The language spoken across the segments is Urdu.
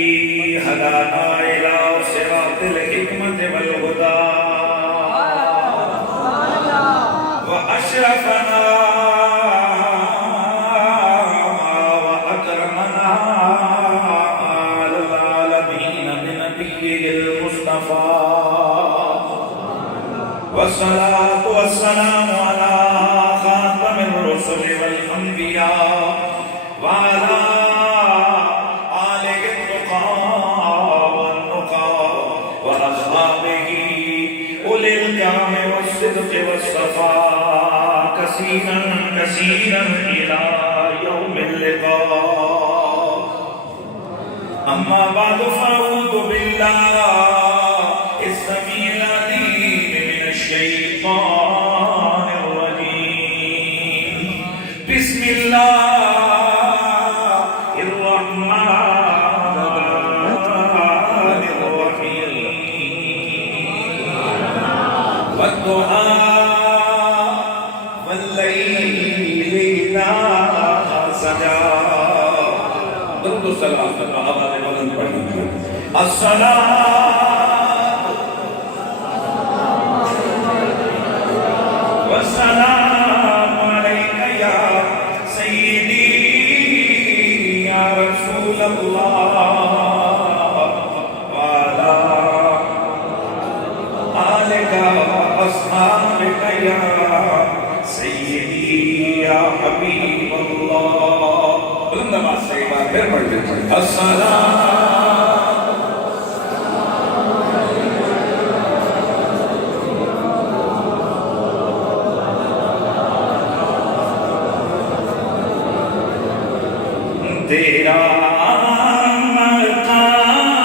هدانا إلى صراط الحكمة والهدى وأشرفنا وأكرمنا على العالمين بنبيه المصطفى والصلاة والسلام على خاتم الرسل والأنبياء وعلى والصدق والصفاء كثيرا كثيرا إلى يوم اللقاء. أما بعد فأعوذ بالله السميع العليم من الشيطان الرجيم. بسم الله الرحمن الرحيم. والضحى والليل إذا سجى. درود السلام آواز بلند پڑھیں. الصلاة والسلام عليك يا سيدي يا رسول الله وعلى آلك أصحابك يا سيدي يا حبيب الله. بلند آواز سے ایک بار پھر پڑھ لیں. الصلاة تیرا مقام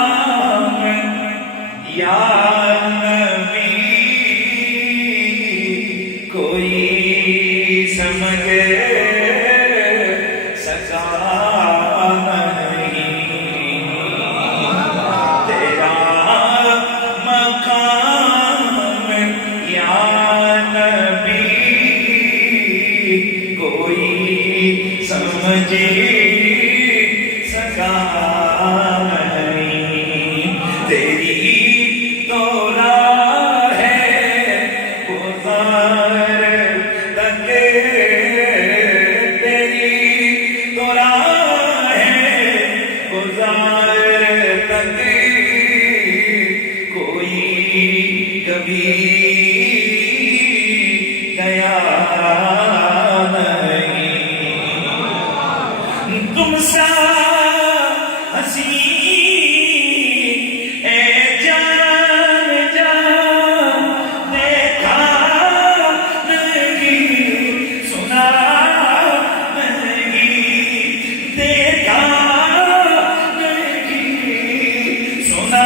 یا کوئی سمجھ سکا نہیں. تیرا مقام یا نبی کوئی سمجھ سکا نہیں. تیری تو راہ ہے کبھی گیا نہیں. تم سا ہنسی اے جان جان دیکھا نہیں سنا نہیں. دیکھا نہیں سنا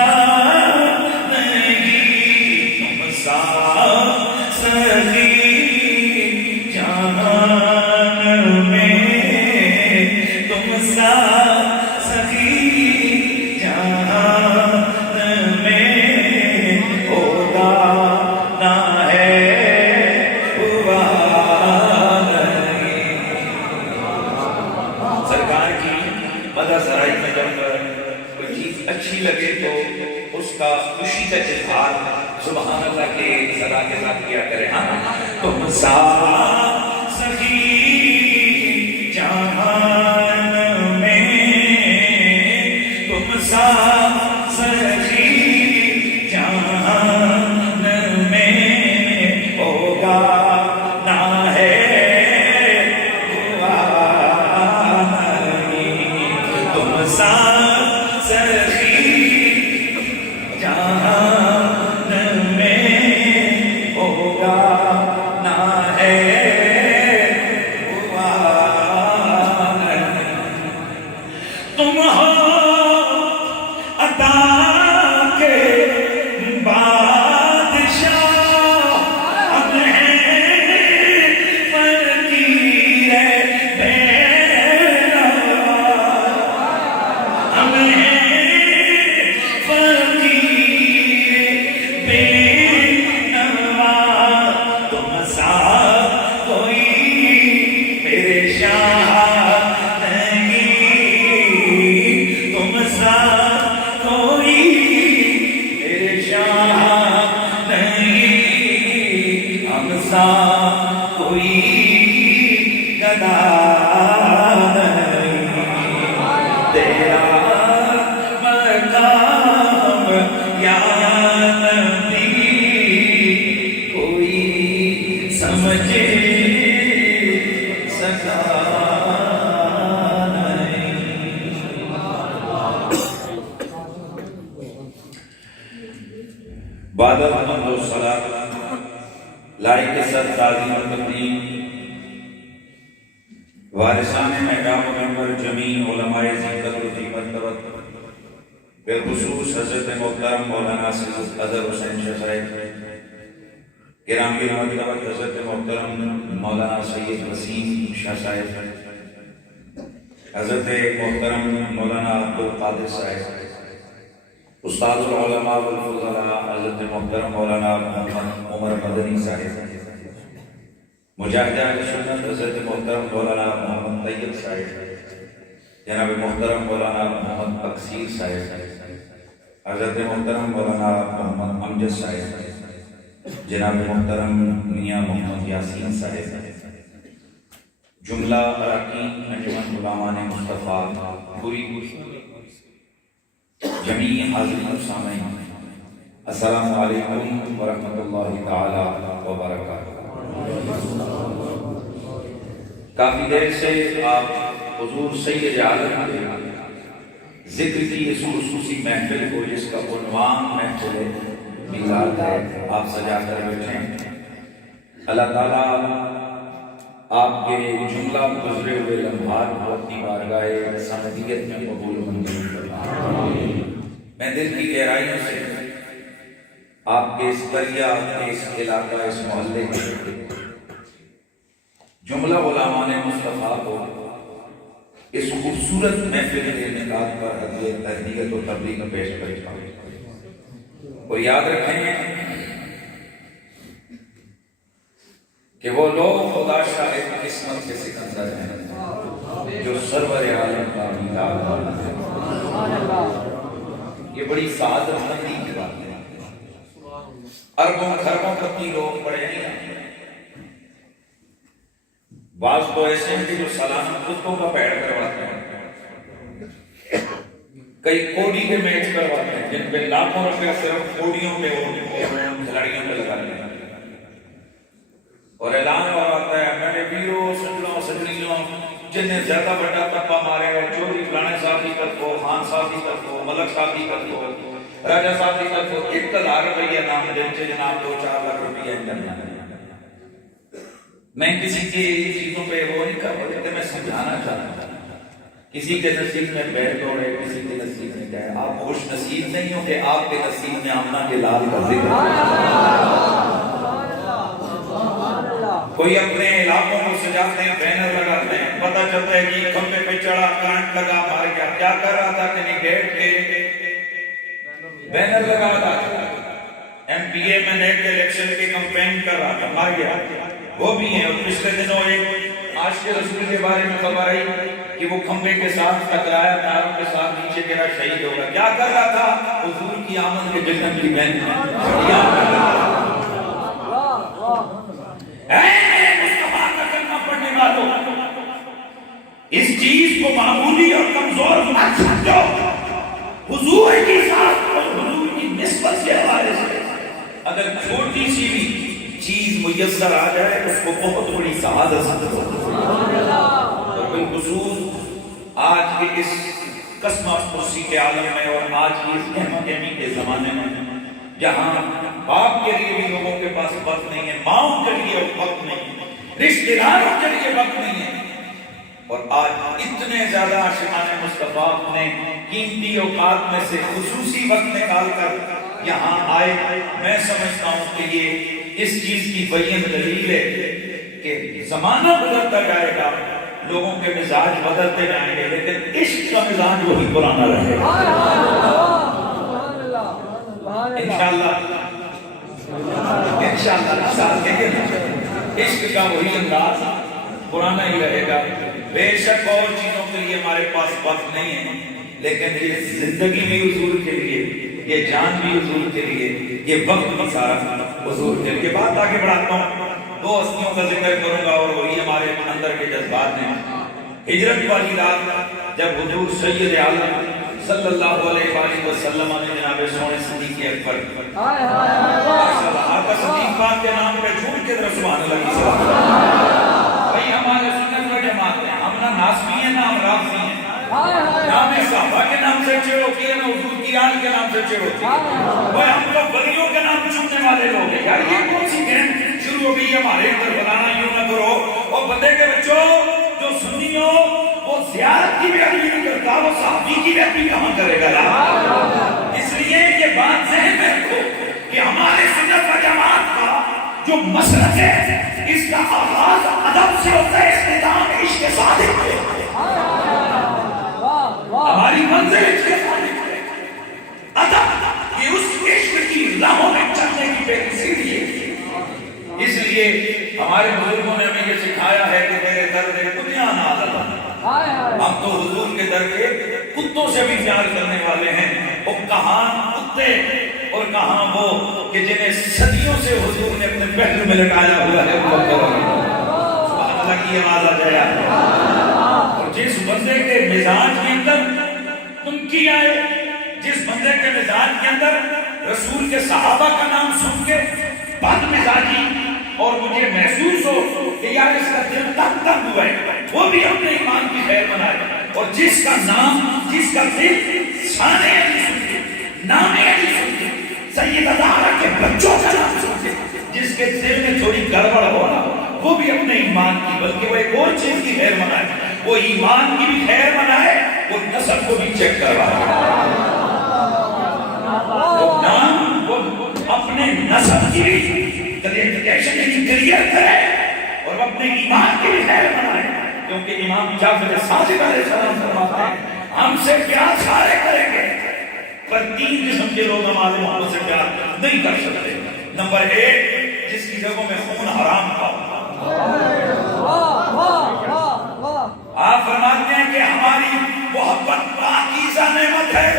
اچھی لگے تو اس کا خوشی کا اظہار سبحان اللہ کے صدا کے ساتھ کیا کرے. تم سا سخی جہان میں تم سا سخی جہان میں ہوگا نہ ہے ہوا نہیں. تم سا تم ہو عطا بعد الحمد والصلاۃ لائق سر تعظیم و تقدیم وارثان محراب منبر جمیع علماء ذکر و ذی مرتبت بالخصوص حضرت محترم مولانا سید اظہر حسین شاہ صاحب، گرامی مرتبت حضرت محترم مولانا سید وسیم شاہ صاحب، حضرت محترم مولانا عبدالقادر صاحب، استاد العلماء والفضلاء حضرت محترم مولانا محمد عمر مدنی صاحب، مجاہد اہل سنت حضرت محترم مولانا محمد طیب صاحب، جناب محترم مولانا محمد اکثیر صاحب، حضرت محترم مولانا محمد امجد صاحب، جناب محترم میاں محمد یاسین صاحب، جملہ اراکین انجمن غلامان مصطفیٰ، پوری جمیع حاضرین و سامعین، السلام علیکم ورحمۃ اللہ تعالی وبرکاتہ۔ کافی دیر سے آپ حضور سید عالم کے ذکر کی اس خصوصی محفل کو، جس کا عنوان محفل میلاد ہے، آپ سجا کر بیٹھے ہیں۔ اللہ تعالیٰ آپ کے جملہ گزرے ہوئے لمحات کو اپنی بارگاہ سمدیت میں قبول و منظور فرمائے۔ میں دل کی گہرائیوں سے آپ کے اس دریا، آپ کے اس علاقہ، اس محلے کے جملہ غلامان مصطفیٰ کو اس خوبصورت محفل کے انعقاد پر ہدیہ تہنیت و تبریک پیش کرتا ہوں۔ اور یاد رکھیں کہ وہ لوگ خدا شاہد قسمت کے سکندر ہیں جو سرور عالم کا میلاد مناتے ہیں۔ یہ بڑی سعادت مندی کی بات ہے۔ اربوں خربوں پتی لوگ پڑے نہیں، بعض تو ایسے ہیں کہ جو سالانہ کتوں کا پیڑ کرواتے ہیں، کئی کوڑی کے میچ کرواتے ہیں جن پہ لاکھوں روپے صرف کوڑیوں پہ کھلاڑیوں پہ لگاتے ہیں، اور اعلان کرواتا ہے میرے ویروں سجنوں سجنیوں جن نے زیادہ بڑا ٹپا مارے ہے، چوری فلانے صاحب کی طرف کو، خان صاحب کی طرف کو، ملک صاحب کی طرف کو، راجہ صاحب کی طرف کو 1,000 روپیہ نام دے جناب 2-4 لاکھ روپیہ کرنا ہے۔ میں کسی کی چیزوں پہ وہ نہیں کر رہا، میں سمجھانا چاہتا ہوں کسی کے نصیب میں بیل دوڑے، کسی کے نصیب میں کیا ہے۔ آپ خوش نصیب نہیں ہو کہ آپ کے نصیب میں آمنہ کے لال کا ذکر۔ کوئی اپنے علاقوں کو سجاتے ہیں، بینر لگاتے ہیں، پتہ چلتا ہے کہ کھمبے پہ چڑھا، کرنٹ لگا، مار گیا۔ کیا کر رہا تھا کہ نہیں گیٹ کے بینر لگا رہا تھا، ایم پی اے میں نیٹ کے الیکشن کی کمپین کر رہا تھا، مر گیا۔ وہ بھی ہیں۔ اور پچھلے دنوں ایک عاشق رسول کے بارے میں خبر آئی کہ وہ کھمبے کے ساتھ ٹکرایا، تاروں کے ساتھ نیچے گرا، شہید ہو گیا۔ کیا کر رہا تھا؟ حضور کی آمد کے جشن کی بہن پڑھنے والوں، اس چیز کو معمولی اور کمزور مت سمجھو۔ حضور کی ذات اور حضور کی نسبت کے حوالے سے اگر چھوٹی سی بھی چیز میسر آ جائے اس کو بہت بڑی سعادت سمجھو۔ اور بالخصوص آج کے اس قسمہ پرسی کے عالم میں اور آج کی اس اہم کے زمانے میں، جہاں باپ کے لیے بھی لوگوں کے پاس وقت نہیں ہے، ماؤں کے لیے وقت نہیں ہے، رشتہ داروں کے لیے وقت نہیں ہے، اور آج اتنے زیادہ عاشقان مصطفیٰ اپنے قیمتی اوقات میں سے خصوصی وقت نکال کر یہاں آئے۔ میں سمجھتا ہوں کہ یہ اس چیز کی بین دلیل ہے کہ زمانہ بدلتا جائے گا، لوگوں کے مزاج بدلتے جائیں گے، لیکن عشق کا مزاج وہی پرانا رہے گا انشاءاللہ۔ عشق کا وہی انداز پرانا ہی رہے گا۔ بے شک اور چیزوں کے لیے ہمارے پاس وقت نہیں ہے، لیکن یہ زندگی بھی حضور کے لیے، یہ جان بھی حضور کے لیے، یہ وقت بھی سارا حضور کے لیے۔ بات آگے بڑھاتا ہوں، 2 ہستیوں کا ذکر کروں گا اور وہی ہمارے اندر کے جذبات ہیں۔ ہجرت والی رات جب حضور سید عالم صلی اللہ علیہ وآلہ وسلم نے جناب سونے صدیق اکبر آقا صدیق پاک کے نام پہ جھوٹ کے طرف سبحان اللہ بھائی ہمارے سنت و جماعت ہیں، ہم نہ ناسبی ہیں نہ ہم رافضی ہیں، نہ ہمیں صحابہ کے نام سے چڑھ ہوتی ہے نہ حضور کی آل کے نام سے چڑھ ہوتی ہے، ہم لوگ ولیوں کے نام نام چننے والے لوگ ہیں. یار یہ کون سی گیم شروع ہو گئی ہمارے اندر؟ فلانا یوں نہ کرو. اور بندے کے بچوں جو سنی ہو وہ زیارت کی بھی عمل نہیں کرتا, وہ صحابی کی بھی عمل کہاں کرے گا یار؟ اس لیے یہ بات ذہن میں رکھو کہ ہمارے سنت و جماعت کا جو مسلک ہے اس کا آغاز ادب سے ہوتا ہے, اختتام عشق صادق ہے. ہماری منزل عشق صادق ہے. ادب یہ اس عشق کی راہوں میں چلنے کی پہلی سیڑھی ہے. اس لیے ہمارے بزرگوں نے ہمیں یہ سکھایا ہے کہ میرے در دنیا نہ عالم. ہم تو حضور کے در کے کتوں سے بھی پیار کرنے والے ہیں. وہ کہاں کتے اور کہاں وہ کہ جنہیں صدیوں سے حضور نے اپنے پہلو میں لٹایا ہوا ہے. سبحان اللہ کی آواز آ جائے. اور جس بندے کے مزاج کے اندر تنقید آئے, جس بندے کے مزاج کے اندر رسول کے صحابہ کا نام سن کے بد مزاجی اور مجھے محسوس ہو کہ یار اس کا دل تنگ ہوا ہے, وہ بھی اپنے ایمان کی خیر منائے. اور جس کا نام, جس کا دل شان علی سن کے, نام علی سن کے, سیدہ زہرا کے بچوں کا نام سن کے, جس کے دل میں تھوڑی گڑبڑ ہو رہا, وہ بھی اپنے ایمان کی بلکہ وہ ایک اور چیز کی خیر منائے. وہ ایمان کی بھی خیر منائے, وہ نسب کو بھی چیک کروائے. وہ نام وہ اپنے نسب کی بھی کلیئر کرے اور وہ اپنے ایمان کی بھی خیر منائے. کیونکہ امام جعفر صادق علیہ السلام فرماتے ہیں ہم سے پیار سارے کریں گے پر 3 قسم کے لوگ ہمارے محمد سے پیار نہیں کر سکتے. نمبر 1, جس کی جگہوں میں خون حرام کا آپ فرماتے ہیں کہ ہماری محبت پاکیزہ نعمت ہے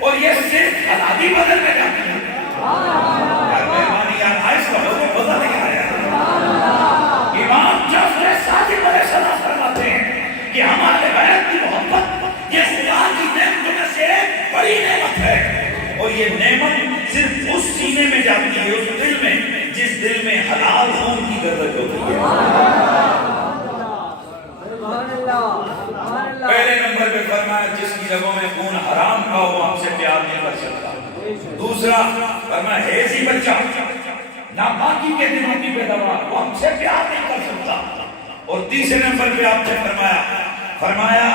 اور یہ صرف حلالی بدل میں جاتی ہے. مہربانی یار آئس کا لوگوں بدل نہیں آیا. امام جعفر صادق علیہ السلام فرماتے ہیں کہ ہمارے بیت کی محبت یہ خدا کی نعمتوں میں سے ایک بڑی نعمت ہے. اور یہ نعمت صرف اس سینے میں جاتی ہے, اس دل میں جس دل میں حلال خون کی گردش ہوتی ہے. پہلے نمبر پہ فرمایا جس کی جگہوں میں خون حرام کا وہ ہم سے پیار نہیں کر سکتا. دوسرا فرمایا ہیزی بچہ, ناپاکی کے دنوں کی پیداوار, وہ ہم سے پیار نہیں کر سکتا. اور تیسرے نمبر پہ آپ نے فرمایا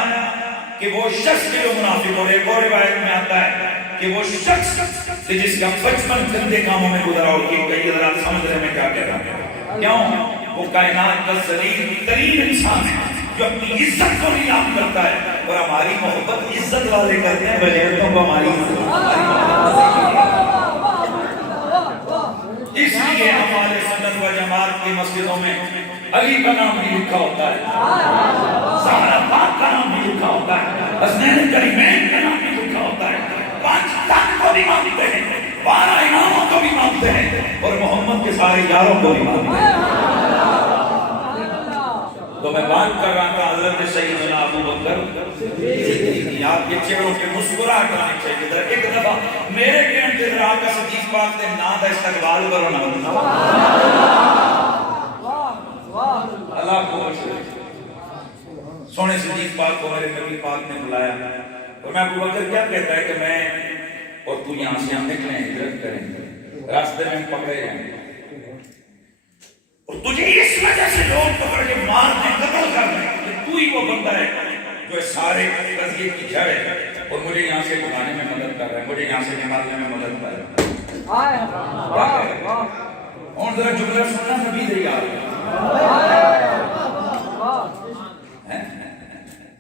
کہ وہ شخص جو منافق, اور ایک اور روایت میں آتا ہے کہ وہ شخص جس کا 55 گندے کاموں میں گزرا ہو. کہ کئی حضرات سمجھ رہے میں کیا کہہ رہا ہوں. کیوں؟ وہ کائنات کا ذلیل ترین انسان ہے جو اپنی عزت کو نیلام کرتا ہے, اور ہماری محبت عزت والے کرتے ہیں بغیرتوں کو ہماری اس لیے ہمارے سنت و جماعت کی مسجدوں میں علی کا نام بھی لکھا ہوتا ہے, زہرا پاک کا نام بھی لکھا ہوتا ہے, حسنین کریمین کا نام بھی لکھا ہوتا ہے, 5 تخت کو بھی مانتے ہیں, 12 اماموں کو بھی مانتے ہیں, اور محمد کے سارے یاروں کو بھی مانتے ہیں. تو میں بات کر رہا تھا حضرت سیدنا ابو بکر. آپ کے چہروں پہ مسکراہٹ آنی چاہیے. ذرا ایک دفعہ میرے کہنے سے ذرا آقا صدیق پاک نے نا دا استقبال کرو نا. اللہ کو سونے صدیق پاک کو میرے نبی پاک نے بلایا, اور میں ابو بکر کیا کہتا ہے کہ میں اور تو یہاں سے ہم نکلیں, ہجرت کریں گے, راستے میں پکڑے جائیں گے, اور تجھے اس وجہ سے لوگ پکڑ کے مارنے قتل کرنے کہ تو ہی وہ بندہ ہے جو سارے قضیے کی جڑ ہے, اور مجھے یہاں سے بھگانے میں مدد کر رہا ہے, مجھے یہاں سے نکالنے میں مدد کر رہا ہے. اور ذرا جملہ سننا نبی دے یار.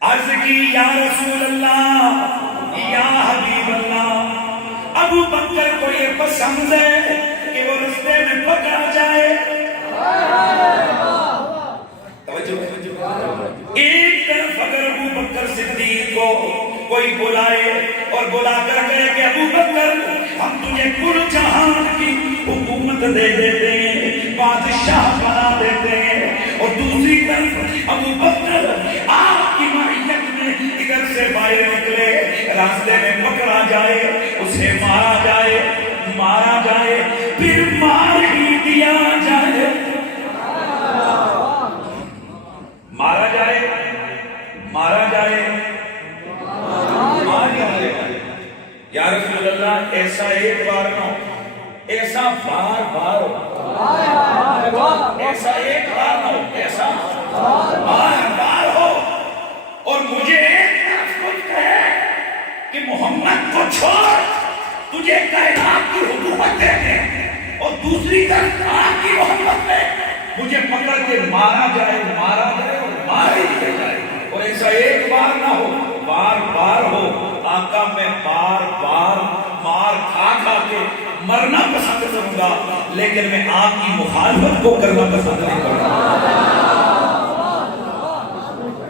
عرض کی یا رسول اللہ یا حبیب اللہ, ابو بکر کو یہ پسند ہے کہ وہ رستے میں پکڑا جائے. ایک طرف اگر ابو بکر صدیق کو کوئی بلائے اور بلا کر کہے کہ ابو بکر ہم تجھے کل جہان کی حکومت دے دیتے ہیں, بادشاہ بنا دیتے ہیں, اور دوسری طرف ابو بکر آپ کی معیت میں ادھر سے باہر نکلے, راستے میں پکڑا جائے, اسے مارا جائے, پھر مار ہی دیا جائے, مارا جائے یا رسول اللہ ایسا ایک بار نہ ہو ایسا بار بار ہو، ایسا ایک بار ہو، ایسا بار بار ہو، اور مجھے ایک بات کچھ کہے کہ محمد کو چھوڑ، تجھے کائنات کی حکومت دے دے، اور دوسری طرف آپ کی محبت میں مجھے پکڑ کے مارا جائے اور مارے دیا جائے، اور ایسا ایک بار نہ ہو، بار بار ہو۔ آقا میں بار بار مار کھا کے مرنا پسند کروں گا، لیکن میں آپ کی مخالفت کو کرنا پسند نہیں کروں گا۔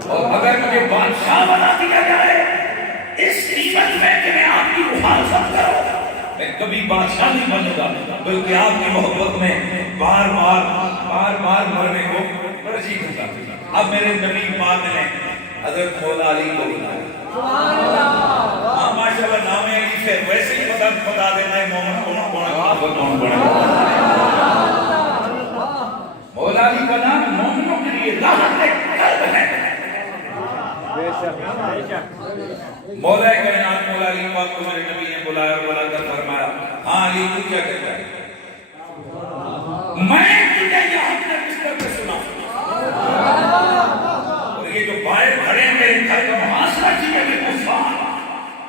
اور اگر مجھے بادشاہ بنا دیا جائے اس قیمت میں کہ میں آپ کی مخالفت کروں، میں کبھی بادشاہ نہیں بنوں گا، بلکہ آپ کی محبت میں بار بار مرنے کو ترجیح دوں گا۔ اب میرے نبی پاک نے حضرت مولا علی کو بلایا۔ ہاں ماشاءاللہ نام علی سے ویسے ہی بتا دینا ہے مومن کون پڑا۔ مولا علی کا نام مومنوں کے لیے راحت قلب ہے۔ مولا کائنات مولا علی پاک کو میرے نبی نے بلایا اور بلا کر فرمایا، ہاں علی تو کیا کہتا ہے؟ میں تجھے یہاں اپنے بستر پہ سنا، اور یہ جو باہر کھڑے ہیں میرے گھر کا محاصرہ کیے ہوئے کفار،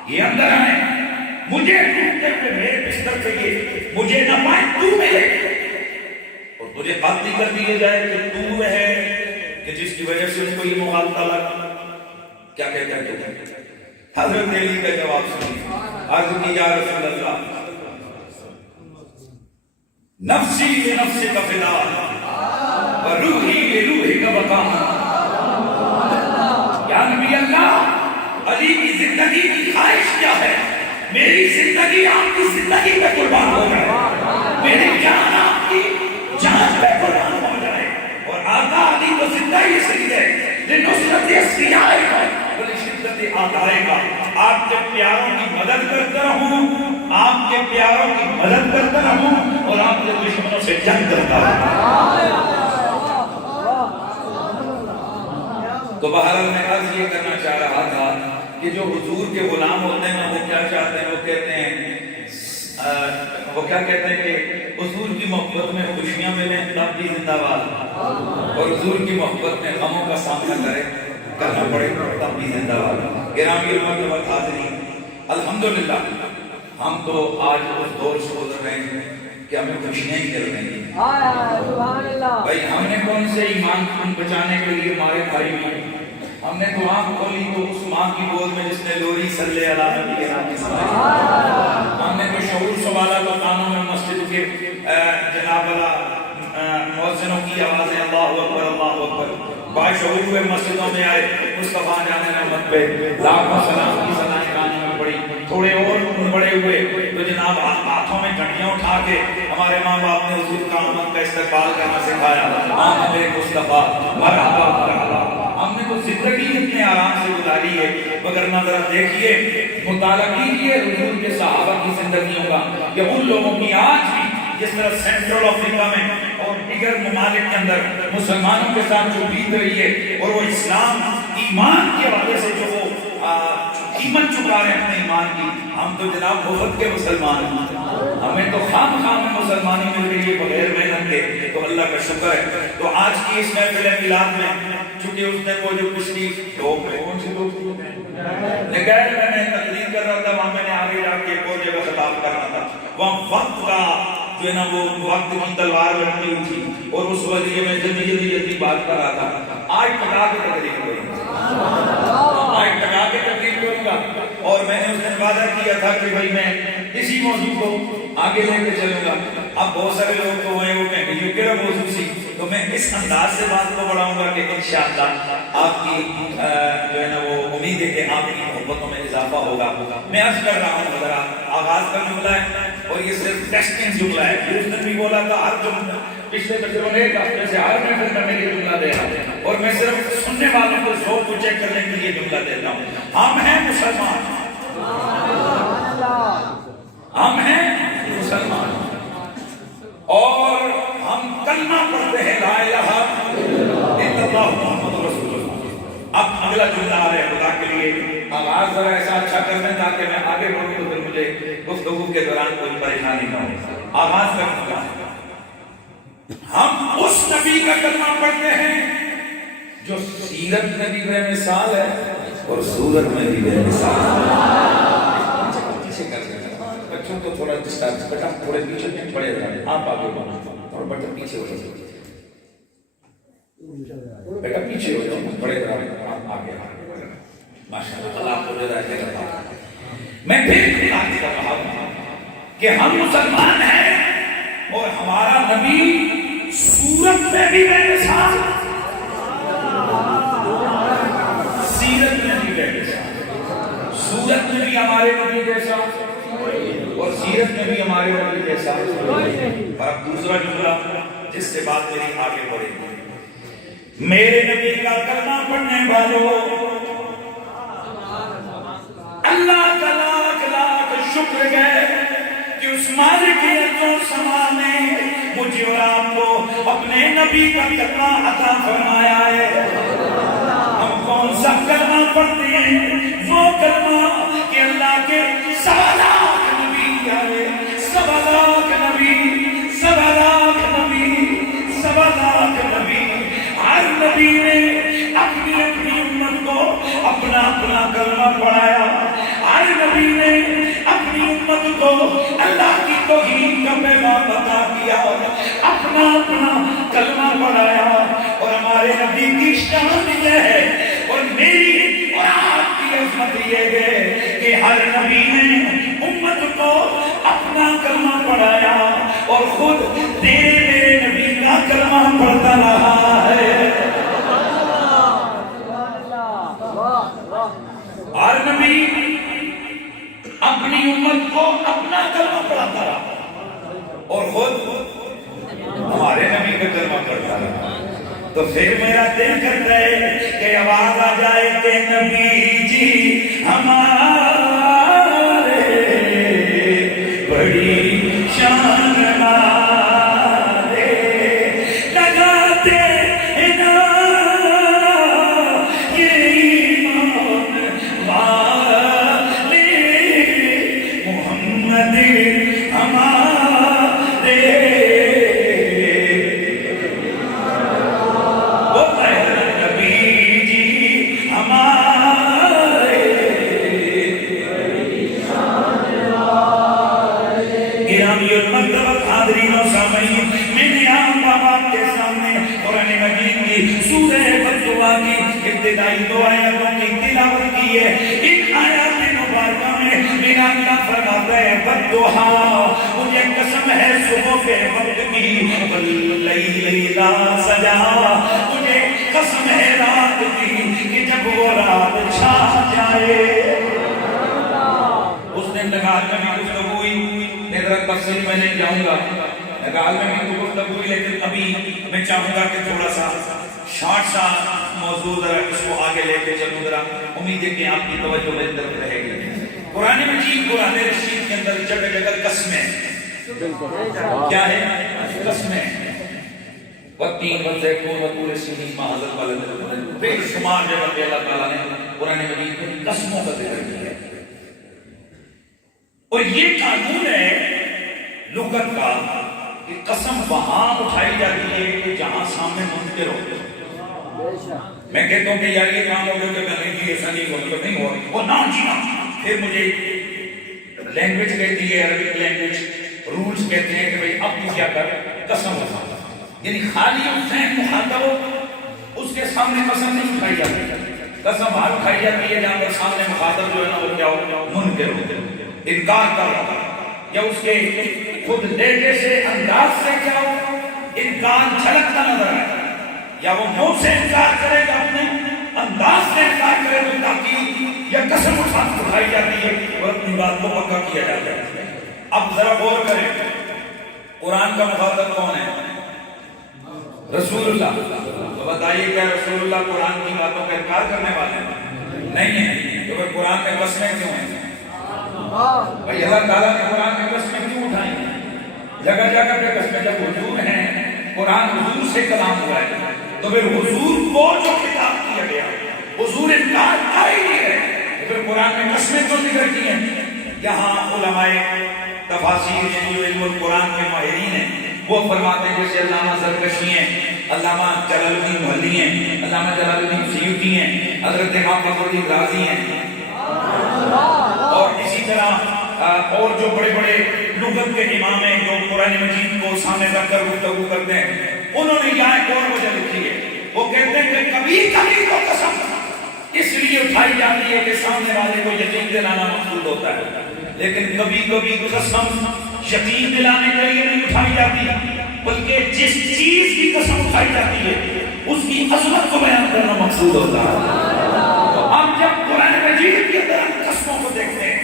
یہ اندر آئے، مجھے ڈھونڈتے ہوئے میرے بستر پہ یہ مجھے نہ پائے تو ملے، اور تجھے قتل کر دیے جائے کہ تو ہے کہ جس کی وجہ سے ان کو یہ مغالطہ لگا۔ کیا کہتے ہیں تو؟ حضرت علی کا جواب سنیے، عرض کی یا رسول اللہ، نفسی لنفس کا فدا وروحی لروح کا بقا۔ یا نبی اللہ، علی کی زندگی کی خواہش کیا ہے؟ میری زندگی آپ کی زندگی پہ قربان ہو جائے، میری جان آپ کی جان پہ قربان ہو جائے، اور آقا علی کو زندہ ہی صحیح ہے لنصرت اسفیاء کا ولشدت اعداء کا۔ آپ کے پیاروں کی مدد کرتا رہوں، آپ کے پیاروں کی مدد کرتا رہوں، اور آپ کے دشمنوں سے جنگ کرتا رہوں۔ تو بہرحال میں عرض یہ کرنا چاہ رہا تھا کہ جو حضور کے غلام ہوتے ہیں وہ کیا چاہتے ہیں؟ وہ کیا کہتے ہیں کہ حضور کی محبت میں خوشیاں ملیں تب بھی زندہ باد، اور حضور کی محبت میں غموں کا سامنا کرنا پڑے تب بھی زندہ باد۔ گرامی مرتبہ حاضرین، الحمدللہ ہم تو آج اس دور سے گزر رہے ہیں کہ ہمیں خوشیاں ہی کر رہے ہیں۔ بھائی ہم نے کون سے ایمان بچانے کے لیے مارے کھائی ہوئی؟ ہم نے تو آنکھ کھولی تو اس ماں کی گود میں جس نے لوری صلی اللہ علیہ وسلم، ہم نے تو شعور سنبھالا تو کانوں میں مسجد کے جناب مؤذنوں کی آوازیں اللہ اکبر اللہ اکبر، باشعور ہوئے مسجدوں میں آئے، مصطفیٰ جان رحمت پہ لاکھوں سلام کی سلائیں گانے میں پڑی، تھوڑے اور بڑے ہوئے تو جناب ہاتھوں میں گھڑیاں اٹھا کے ہمارے ماں باپ نے حضور کا آمد کا استقبال کرنا سکھایا، آمد میرے مصطفیٰ مرحبا مرحبا۔ ہم نے تو زندگی اتنے آرام سے گزاری ہے، مگر نظر دیکھیے، مطالعہ کیجیے حضور کے صحابہ کی زندگیوں کا، کہ ان لوگوں کی آج بھی جس طرح سینٹرل افریقہ میں اور دیگر ممالک کے اندر مسلمانوں کے ساتھ جو بیت رہی ہے، اور وہ اسلام ایمان کے حوالے سے جو وہ قیمت چکا رہے ہیں اپنے ایمان کی، ہم تو جناب مفت کے مسلمان ہیں، ہمیں تو خام مسلمانوں مل رہی ہے بغیر محنت کے، تو اللہ کا شکر ہے۔ تو آج کی اس محفل میلاد میں چونکہ اس نے وہ جو پچھلی لوگ کون سے لوگ نگاہ میں تقریر کر رہا تھا، وہاں میں نے آگے جا کے کوئی جگہ خطاب کرنا تھا، وہاں وقت کا جو ہے نا وہ وقت کی تلوار لٹکی ہوئی تھی، اور اس وجہ میں جلدی بات کر رہا تھا۔ آج ٹکا کے تقریر کروں گا، اور میں نے اس دن وعدہ کیا تھا کہ بھائی میں اسی موضوع کو آگے لے کے چلوں گا۔ اب بہت سارے لوگ تو ہیں وہ کہیں گے یہ کیڑا موضوع سی، تو میں اس انداز سے بات کو بڑھاؤں گا کہ انشاءاللہ آپ کی جو ہے نا وہ امید ہے کہ آپ کی محبتوں میں اضافہ ہوگا۔ میں عرض کر رہا ہوں ذرا آغاز کا جملہ ہے، اور یہ صرف ٹیسٹنگ جملہ ہے، اس نے بھی بولا تھا ہر جملہ پچھلے تقریباً ایک ہفتے سے ہر محفل میں یہ جملہ دے رہا ہوں، اور میں صرف سننے والوں کو ذوق کو چیک کرنے کے لیے جملہ دیتا ہوں۔ ہم ہیں مسلمان، ہم ہیں مسلمان، اور ہم کلمہ پڑھتے ہیں لا الہ الا اللہ محمد رسول اللہ۔ اب اگلا جملہ آ رہا ہے خدا کے لیے، آغاز ذرا ایسا اچھا کرنے تاکہ میں آگے بڑھوں تو پھر مجھے گفتگو کے دوران کوئی پریشانی نہ ہو۔ آغاز کرنے کا ہم اس نبی کا کلمہ پڑھتے ہیں جو سیرت میں بھی بے مثال ہے اور صورت میں بھی بے مثال ہے. پیچھے کر دینا بچوں کو تھوڑا ڈسٹرب، بیٹا تھوڑے پیچھے میں پڑے رہے، آپ آگے بڑھو اور بیٹا پیچھے ہو جائے، بیٹا پیچھے ہو جاؤ، بڑے رہے آپ آگے. ماشاءاللہ اللہ کو رضا دے گا. میں پھر بات کر رہا ہوں کہ ہم مسلمان ہیں اور ہمارا نبی صورت میں بھی بے مثال، سیرت میں بھی بے مثال. صورت میں بھی ہمارے نبی جیسا اور سیرت میں بھی ہمارے نبی جیسا. اور اب دوسرا جملہ جس سے بات میری آگے بڑھے گی، میرے نبی کا کلمہ پڑھنے والوں اللہ کا لاکھ لاکھ شکر ہے کہ اس مالک ارض و سما نے مجھے اور آپ کو اپنے نبی کا کلمہ عطا فرمایا ہے. ہم کون سا کلمہ پڑھتے ہیں؟ وہ کلمہ کہ اللہ کے 1.25 لاکھ نبی آئے، 1.25 لاکھ نبی، 1.25 لاکھ نبی، 1.25 لاکھ نبی. ہر نبی نے اپنی اپنی امت کو اپنا اپنا کلمہ پڑھایا. ہر نبی نے اپنی امت کو اللہ کی توحید کا پیغام عطا کیا، اپنا اپنا کلمہ پڑھایا. اور ہمارے نبی کی شان یہ ہے اور میری اور آپ کی عظمت یہ ہے کہ ہر نبی نے امت کو اپنا کلمہ پڑھایا اور خود میرے نبی کا کلمہ پڑھتا رہا ہے. ہر نبی اپنی امت کو اپنا کلمہ پڑھاتا رہا اور خود ہمارے نبی کا کلمہ پڑھتا رہا. تو پھر میرا دل کرتا ہے کہ آواز آ جائے کہ نبی جی ہمارے بڑی شان والے لگاتے ہیں نعرہ یہ ایمان والے، محمد ہمارے نبی جی ہمارے. گرامی المرتبہ حاضرین و سامعین، میں نے آپ کے سامنے قرآن مجید کی سورہ فتح کی ابتدائی 2 آیاتوں کی تلاوت کی ہے. ان آیات مبارکہ میں میرا اللہ فرماتا ہے فتح، مجھے قسم ہے صبح کے وقت کی، واللیل اذا سجا، مجھے قسم ہے رات کی کہ جب وہ رات چھا جائے. اس دن نگال میں بھی گفتگو ہوئی، میں ذرا تفصیل میں نہیں جاؤں گا، نگال میں بھی گفتگو ہوئی، لیکن ابھی میں چاہوں گا کہ تھوڑا سا شارٹ سا موضوع ذرا اس کو آگے لے کے چلوں. ذرا امید ہے کہ آپ کی توجہ میری طرف رہے گی. قرآن مجید قرآن رشید کے اندر جگہ جگہ قسمیں، کیا ہے؟ قسمیں. والتین والزیتون وطور سینین ما هذا البلد، بے شمار جگہ پہ اللہ تعالیٰ نے قرآن مجید میں قسموں کا ذکر کیا ہے. اور یہ قانون ہے لغت کا کہ قسم وہاں اٹھائی جاتی ہے کہ جہاں سامنے منکر ہو. میں کہتا ہوں کہ یار یہ کام ہو گیا کہ میں نہیں ایسا نہیں ہوگا، نہیں ہوا وہ نہ جینا. پھر مجھے لینگویج کہتی ہے، عربک لینگویج رولز کہتے ہیں کہ بھئی اب تو کیا کر قسم اٹھا، یعنی خالی حسین مخاطب اس کے سامنے قسم نہیں اٹھائی جاتی. قسم وہاں اٹھائی جاتی ہے جہاں پر سامنے مخاطب جو ہے نا وہ کیا ہو، منکر ہو، انکار کر رہا ہے، یا اس کے خود لہجے سے انداز سے کیا ہو انکار جھلکتا نظر آئے، یا وہ منہ سے انکار کرے گا اپنے انداز سے انکار کرے تو تاکید یا قسم اٹھائی جاتی ہے اور اپنی بات کو پکا کیا جاتا ہے. اب ذرا غور کریں، قرآن کا مخاطب کون ہے؟ رسول اللہ. تو بتائیے کیا رسول اللہ قرآن کی باتوں کا انکار کرنے والے ہیں؟ نہیں ہیں. تو پھر قرآن میں قسمیں کیوں ہیں؟ بھائی اللہ تعالیٰ نے قرآن میں قسمیں کیوں اٹھائی ہیں؟ جگہ جگہ پہ قسمیں جب حضور ہیں، قرآن حضور سے کلام ہوا ہے، تو پھر حضور کو جو خطاب کیا گیا حضور انکار کر ہی نہیں ہے، تو پھر قرآن میں قسمیں کیوں ذکر کی ہیں؟ یہاں علماء تفاسیر یعنی جو علم القرآن کے ماہرین ہیں وہ فرماتے ہیں، جیسے علامہ زرکشی ہیں، علامہ جلال الدین محلی ہیں، علامہ جلال الدین سیوطی ہیں، حضرت امام فخر الدین رازی ہیں، اور اسی طرح اور جو بڑے بڑے لغت کے امام ہیں جو قرآن مجید کو سامنے رکھ کر گفتگو کرتے ہیں، انہوں نے یہاں ایک اور وجہ لکھی ہے. وہ کہتے ہیں کہ کبھی کبھی تو قسم اس لیے اٹھائی جاتی ہے کہ سامنے والے کو یقین دلانا مقصود ہوتا ہے، لیکن کبھی کبھی قسم یقین دلانے کے لیے نہیں اٹھائی جاتی، بلکہ جس چیز کی قسم اٹھائی جاتی ہے اس کی عظمت کو بیان کرنا مقصود ہوتا ہے. تو ہم جب قرآن مجید کے اندر قسموں کو دیکھتے ہیں،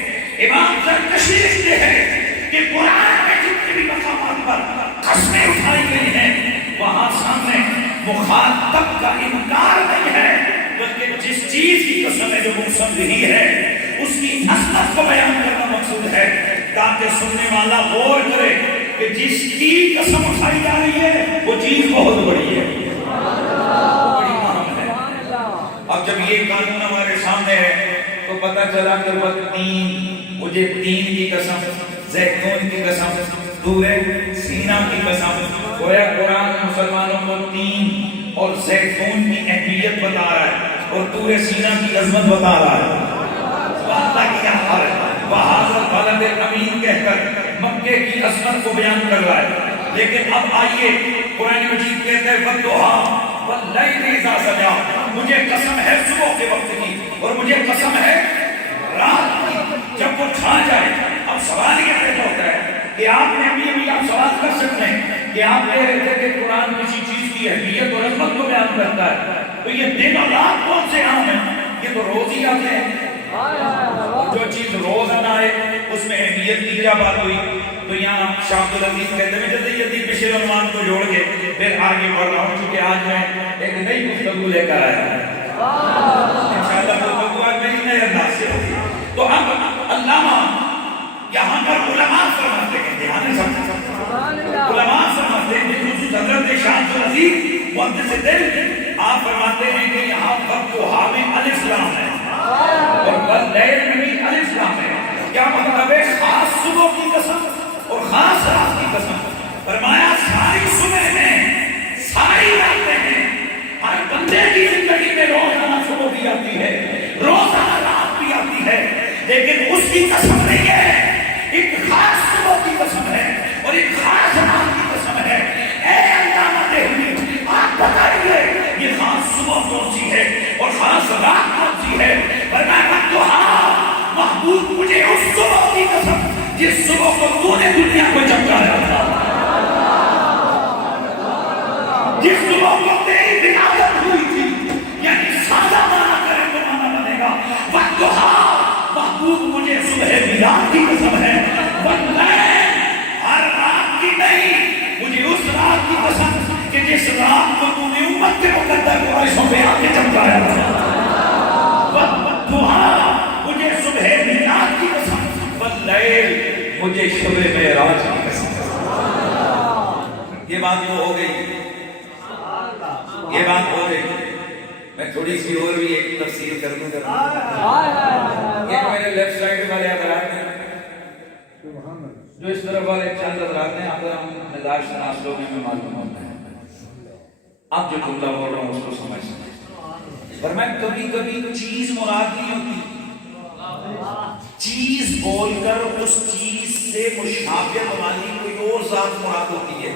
امام زرکشی لکھتے ہیں کہ قرآن میں جتنے بھی مقامات پر قسمیں اٹھائی گئی ہیں وہاں سامنے مخاطب کا انکار نہیں ہے، بلکہ جس چیز کی قسم ہے جو مقصد ہی ہے اس کی عظمت کو بیان کرنا مقصود ہے، تاکہ سننے والا غور کرے کہ جس کی قسم اٹھائی جا رہی ہے وہ چیز بہت بڑی ہے، بڑی اہم ہے. اب جب یہ قانون ہمارے سامنے ہے تو پتہ چلا کہ وہ مجھے تین کی قسم، زیتون کی قسم، طور سینا کی قسم، گویا قرآن مسلمانوں کو تین اور زیتون کی اہمیت بتا رہا ہے اور طور سینا کی عظمت بتا رہا ہے. اللہ کی حال ہے وحضرت بلد امین کہہ کر مکے کی عظمت کو بیان کر رہا ہے. لیکن اب آئیے قرآن مجید کہتے ہیں وَالضُّحَىٰ وَاللَّيْلِ إِذَا سَجَىٰ، مجھے قسم ہے صبح کے وقت کی اور مجھے قسم ہے رات کی جب وہ چھا جائے. اب سوال یہ پیدا ہوتا ہے کہ آپ نے ابھی آپ سوال کر سکتے ہیں کہ آپ کہہ رہے تھے کہ قرآن کسی چیز کی اہمیت اور عظمت کو بیان کرتا ہے، تو یہ دن اور رات کون سے نام ہیں؟ یہ تو روز ہی آتے ہیں. جو چیز روز آنا ہے اس میں اہمیت کی کیا بات ہوئی؟ تو یہاں شاہ عبدالعزیز کہتے ہیں جلدی جلدی پچھلے عنوان کو جوڑ کے پھر آگے بڑھ رہا ہوں، چونکہ آج میں ایک نئی گفتگو لے کر آیا ہوں. انشاءاللہ گفتگو آج میری نئے انداز سے ہوگی. تو اب علامہ یہاں پر علماء فرماتے ہیں، دھیان سے علماء فرماتے ہیں، خصوص حضرت شاہ عبدالعزیز محدث دل آپ فرماتے ہیں کہ یہاں وقت و حاوی الف لام ہے اور واللیل میں بھی الف لام ہے. کیا مطلب ہے؟ خاص صبح کی قسم اور خاص رات کی قسم. فرمایا ساری صبح میں، ساری راتیں ہیں، ہر بندے کی زندگی میں روزانہ صبح بھی آتی ہے، روزانہ رات بھی آتی ہے، لیکن اس کی قسم نہیں ہے. ایک خاص صبح کی قسم ہے اور ایک خاص رات کی قسم ہے. اے علامہ دہلوی آپ بتائیے یہ خاص صبح کون سی ہے اور خاص رات کون سی ہے؟ فرمایا تو ہاں محبوب مجھے اس صبح کی قسم جس صبح کو تو نے دنیا کو چمکایا تھا، جس صبح کو تیری ولادت ہوئی تھی. یعنی سادہ مانا کرے تو مانا بنے گا وقت محبوب مجھے صبح میلاد کی قسم ہے، واللیل ہر رات کی نہیں، مجھے اس رات کی قسم کہ جس رات کو تو نے امت کے مقدر بارشوں پہ آ کے چمکایا تھا. مجھے صبح میلاد کی قسم، واللیل مجھے شب معراج کی قسم. یہ بات وہ ہو گئی، یہ بات ہو گئی. میں تھوڑی سی اور بھی ایک تفصیل کر دوں گا. یہ میرے لیفٹ سائڈ والے حضرات ہیں، جو اس طرف والے چند حضرات ہیں، اگر ہم مزاج شناس لوگ ہیں میں معلوم ہوتا ہے. اب جو جملہ بول رہا ہوں اس کو سمجھ سکتے. پر میں کبھی کبھی چیز مراد نہیں ہوتی، چیز بول کر اس چیز سے مشابہت والی کوئی اور ذات مراد ہوتی ہے.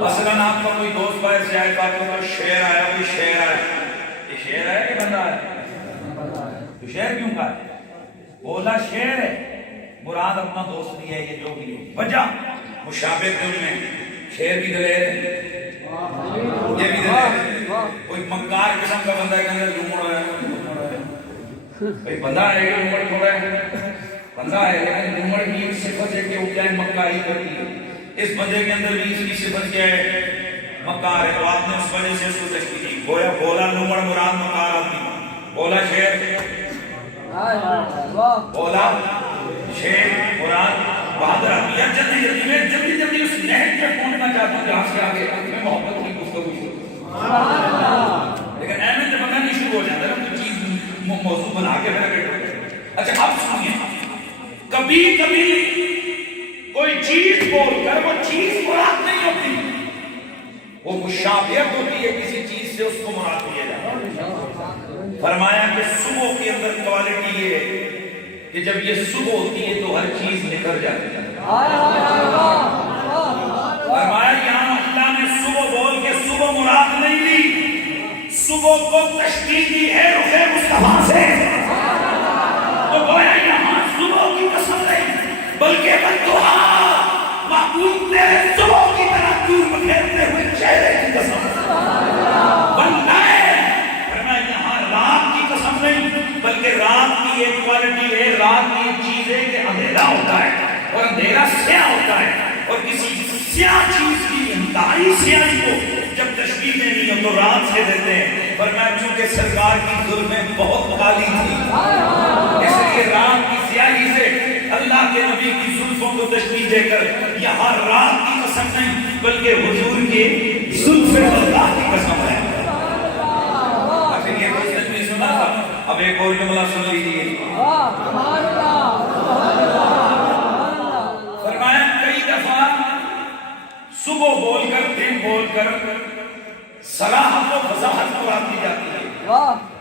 مثلاً آپ کا کوئی دوست باہر سے آئے، آپ کا شعر آیا، کوئی شعر آیا، یہ شعر ہے کہ بندہ ہے؟ تو شعر کیوں کہا ہے؟ بولا شعر ہے، مراد اپنا دوست نہیں ہے. یہ جو بھی ہے وجہ مشابہت ان میں شعر بھی دلیر ہے، یہ بھی دلیر ہے. کوئی مکار قسم کا بندہ ہے کہ اندر جمڑ ہے، کوئی بندہ ہے کہ جمڑ تھوڑا ہے، بندہ ہے لیکن جمڑ کی ایک صفت ہے کہ وہ کیا ہے؟ مکاری کرتی ہے. اس بندے کے اندر بھی اس کی صفت کیا ہے؟ مکار ہے. تو آپ نے اس وجہ سے اس کو تشبیہ دی. گویا بولا نمڑ مراد مکار آدمی، بولا شعر، بولا شعر مراد بہادر آدمی. یا جلدی جلدی میں جلدی جلدی اس نہج پہ پہنچنا چاہتا ہوں جہاں سے آگے میں محبت کی گفتگو شروع، لیکن اہمیت سے پتہ نہیں شروع ہو جاتا ہے تو چیز موضوع بنا کے پھر. اچھا اب سنیے، کبھی کبھی کبھی کوئی چیز بول کر وہ چیز مراد نہیں ہوتی، وہ مشابہت ہوتی ہے کسی چیز سے، اس کو مراد لیا جاتا ہے۔ فرمایا کہ صبح کے اندر کوالٹی یہ ہے کہ جب یہ صبح ہوتی ہے تو ہر چیز نکھر جاتی ہے۔ فرمایا یہاں اللہ نے صبح بول کے صبح مراد نہیں لی، صبح کو تشبیہ دی ہے رخ مصطفیٰ سے، تو گویا یہاں صبح کی قسم نہیں بلکہ بددعا معبود تیرے صبح کی طرح دور بکھیرتے ہوئے چہرے کی قسم بنتا ہے۔ فرمایا یہاں رات کی قسم نہیں بلکہ رات کی ایک کوالٹی ہے، رات کی ایک چیز ہے کہ اندھیرا ہوتا ہے اور اندھیرا سیاہ ہوتا ہے، اور کسی سیاہ چیز کی انتہائی سیاہی کو جب تشبیہ دینی ہو تو رات سے دیتے ہیں۔ فرمایا چونکہ سرکار کی ظلمیں بہت کالی تھی اس لیے رات کی سیاہی سے اللہ کے نبی کی زلفوں کو تشبیہ دے کر یہاں رات کی قسم نہیں بلکہ حضور کے زلف اللہ کی قسم ہے۔ اگر یہ کوئی سچ نہیں سنا تھا، اب ایک اور جملہ سن لیجیے۔ فرمایا کئی دفعہ صبح بول کر دن بول کر صراحت و وضاحت مراد دی جاتی ہے،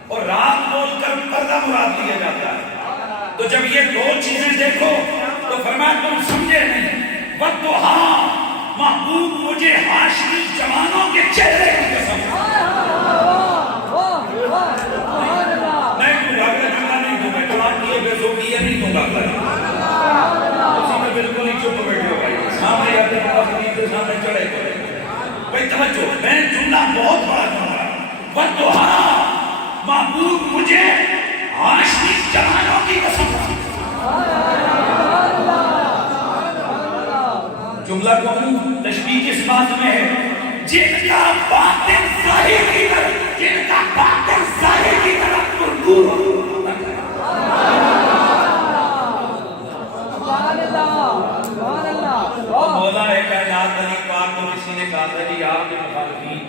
اور رات بول کر پردہ مراد لیا جاتا ہے۔ تو جب یہ دو چیزیں دیکھو تو فرمایا تم سمجھے نہیں، والضحیٰ محبوب مجھے ہاشمی جوانوں کے چہرے کی قسم، میں اگلا جملہ نہیں دوں گا، جواب دیے بے ذوقیہ نہیں دوں گا، اسی میں بالکل ہی چپ بیٹھے ہو بھائی، سامنے آتے ہیں کے سامنے چڑھے بھائی توجہ، میں جملہ بہت بڑا جملہ، والضحیٰ محبوب مجھے ہاشمی جوانوں کی قسم۔ جملہ کون تشبیہ کس بات میں ہے؟ جن کا باطن ظاہر کی طرف، جن کا باطن ظاہر کی طرف نور مولا ہے کائنات علی پاک کو کسی نے کہا تھا جی آپ کے مخالفین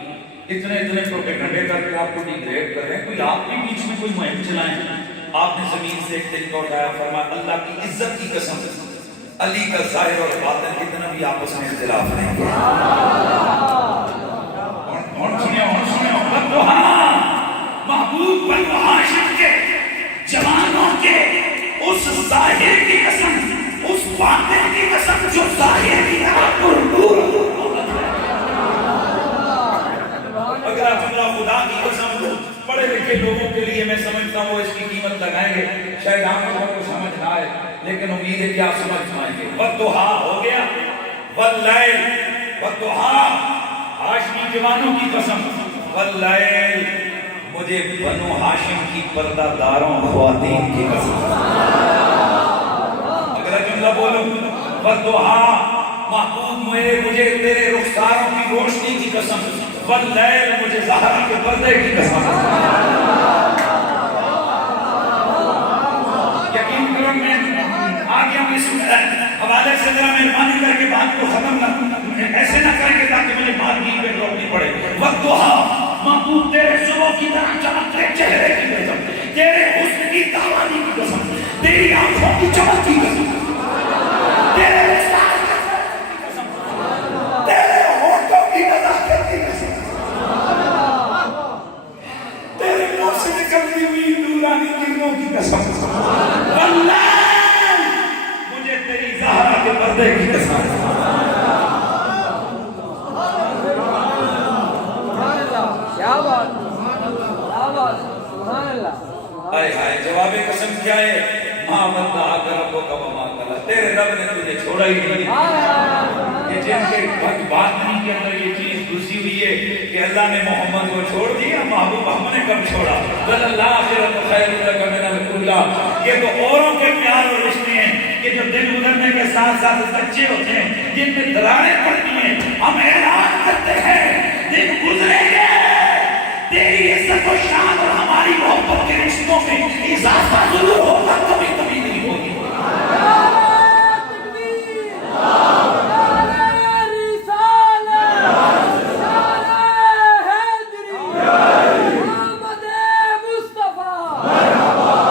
اتنے پروپیگنڈے کر کے آپ کو ڈیگریڈ کر رہے ہیں، کوئی آپ کے بیچ میں کوئی مہم چلائیں۔ آپ نے زمین سے ایک طریقہ اٹھایا، فرمایا اللہ کی عزت کی قسم علی کا ظاہر اور باطن اتنا بھی آپس میں اختلاف نہیں ہے۔ محبوب بنو ہاشم کے جوانوں کے اس ظاہر کی قسم، اس باطن کی قسم جو ظاہر کی طرح دور۔ اگر آپ اللہ خدا کی قسم پڑھے لکھے لوگوں کے لیے میں سمجھتا ہوں وہ اس کی قیمت لگائیں گے، شاید آپ لوگوں کو سمجھ نہ آئے لیکن امید ہے کہ آپ سمجھ پائیں گے۔ والضحیٰ ہو گیا، واللیل، والضحیٰ ہاشمی جوانوں کی قسم، واللیل مجھے بنو ہاشم کی پردہ داروں خواتین کی قسم۔ اگلا جملہ بولو، والضحیٰ محبوب مجھے تیرے رخساروں کی روشنی کی قسم، واللیل مجھے زہرا کے پردے کی قسم۔ یقین کرو میں آگے ہم اس حوالے سے ذرا مہربانی کر کے بات کو ختم نہ ایسے نہ کریں گے تاکہ مجھے بات کی پہ روکنی پڑے۔ والضحیٰ محبوب تیرے صبح کی طرح چمکتے چہرے کی قسم، تیرے حسن کی داوانی کی قسم، تیری آنکھوں کی چمک کی قسم، تیرے رخسار کی قسم، تیرے ہونٹوں کی نزاکت کی قسم، تیرے منہ سے نکلتی ہوئی نورانی کرنوں کی قسم، واللیل مجھے تیری زہرا کے پردے کی قسم۔ جواب قسم کیا ہے؟ ماں بندہ رب کا وما قلا، تیرے رب نے تجھے چھوڑا ہی نہیں۔ یہ جن کے باطنی کے اندر یہ چیز گھسی ہوئی ہے کہ اللہ نے محمد کو چھوڑ دیا، محبوب ہم نے کب چھوڑا؟ بل اللہ آخرت خیر لک من الاولی۔ یہ تو اوروں کے پیار اور رشتے ہیں کہ جو دن گزرنے کے ساتھ ساتھ بچے ہوتے ہیں جن میں دراڑیں پڑتی ہیں، ہم اعلان کرتے ہیں دن گزریں گے تیری عزت و شان اور ہماری محبت کے رشتوں میں اضافہ ضرور ہوگا، کبھی کبھی نہیں ہوگی۔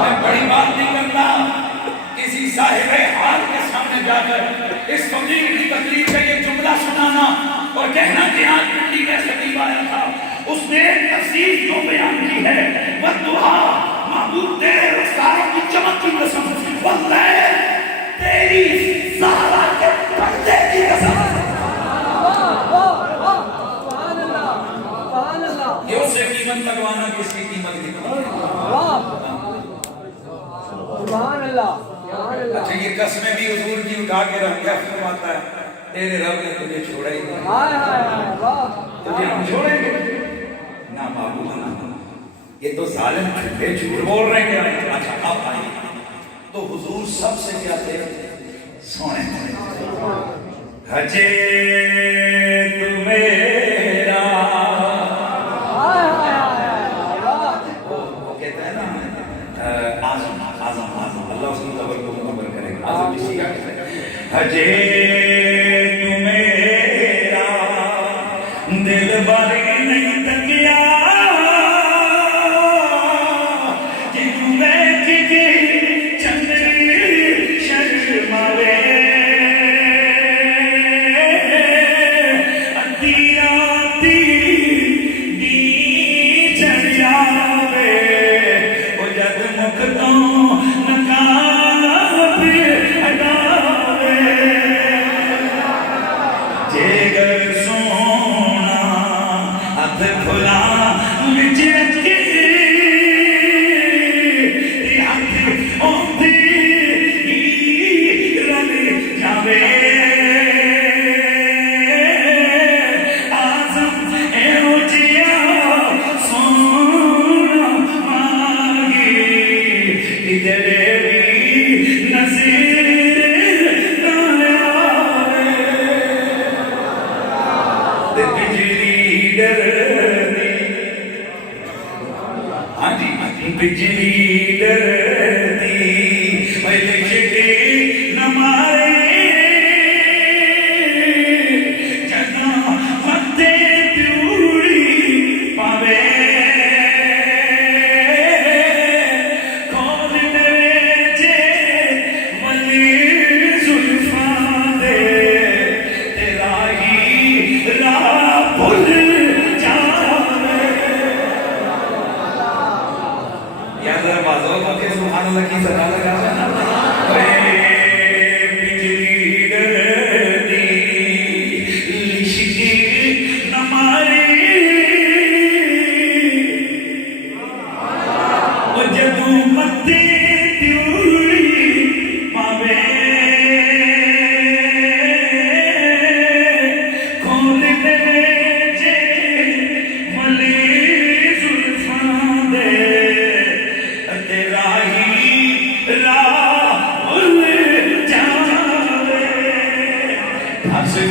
میں بڑی بات نہیں کرتا، کسی صاحب حال میں جا کر اس فقیر کی تکلیف کا یہ جملہ سنانا اور کہنا کہ آج پنڈی میں خطیب آیا تھا، اس نے تفسیر جو بیان کی ہے، وَالدُّحَا محبوب تیرے رخساروں کی چمک کی قسم، وَاللَّيْلِ تیری زہرا کے پردے کی قسم۔ یہ اسے قیمت لگوانا کس کی قیمت لگوانا؟ سبحان اللہ۔ اچھا یہ قسمیں بھی حضور کی اٹھا کے رکھ کیا فرماتا ہے، تیرے رب نے تجھے چھوڑا ہی نہیں، تجھے ہم چھوڑیں گے نہ معبود نہ۔ یہ تو ظالم جھوٹے جھوٹ بول رہے ہیں۔ اچھا اب آئیے تو حضور سب سے کیا تھے؟ سونے حجے تو میرا، وہ کہتا ہے نا آزم آزم آزم، اللہ اس کی قبر کو مقبر کرے گا، آزم کسی کا حجے تو میرا دل باری نہیں تکیا بجلی ڈرتی لشکے نہ مارے جنا متے پیوڑی پاوے کون ڈرے جے ولی زلفاں دے تیرا ہی راہ بھول سبحان اللہ کی صدا لگا بجلی ڈرتی لشکے نہ مارے جدوں متے پیوڑی پاوے کھول دے جے ولی زلفاں دے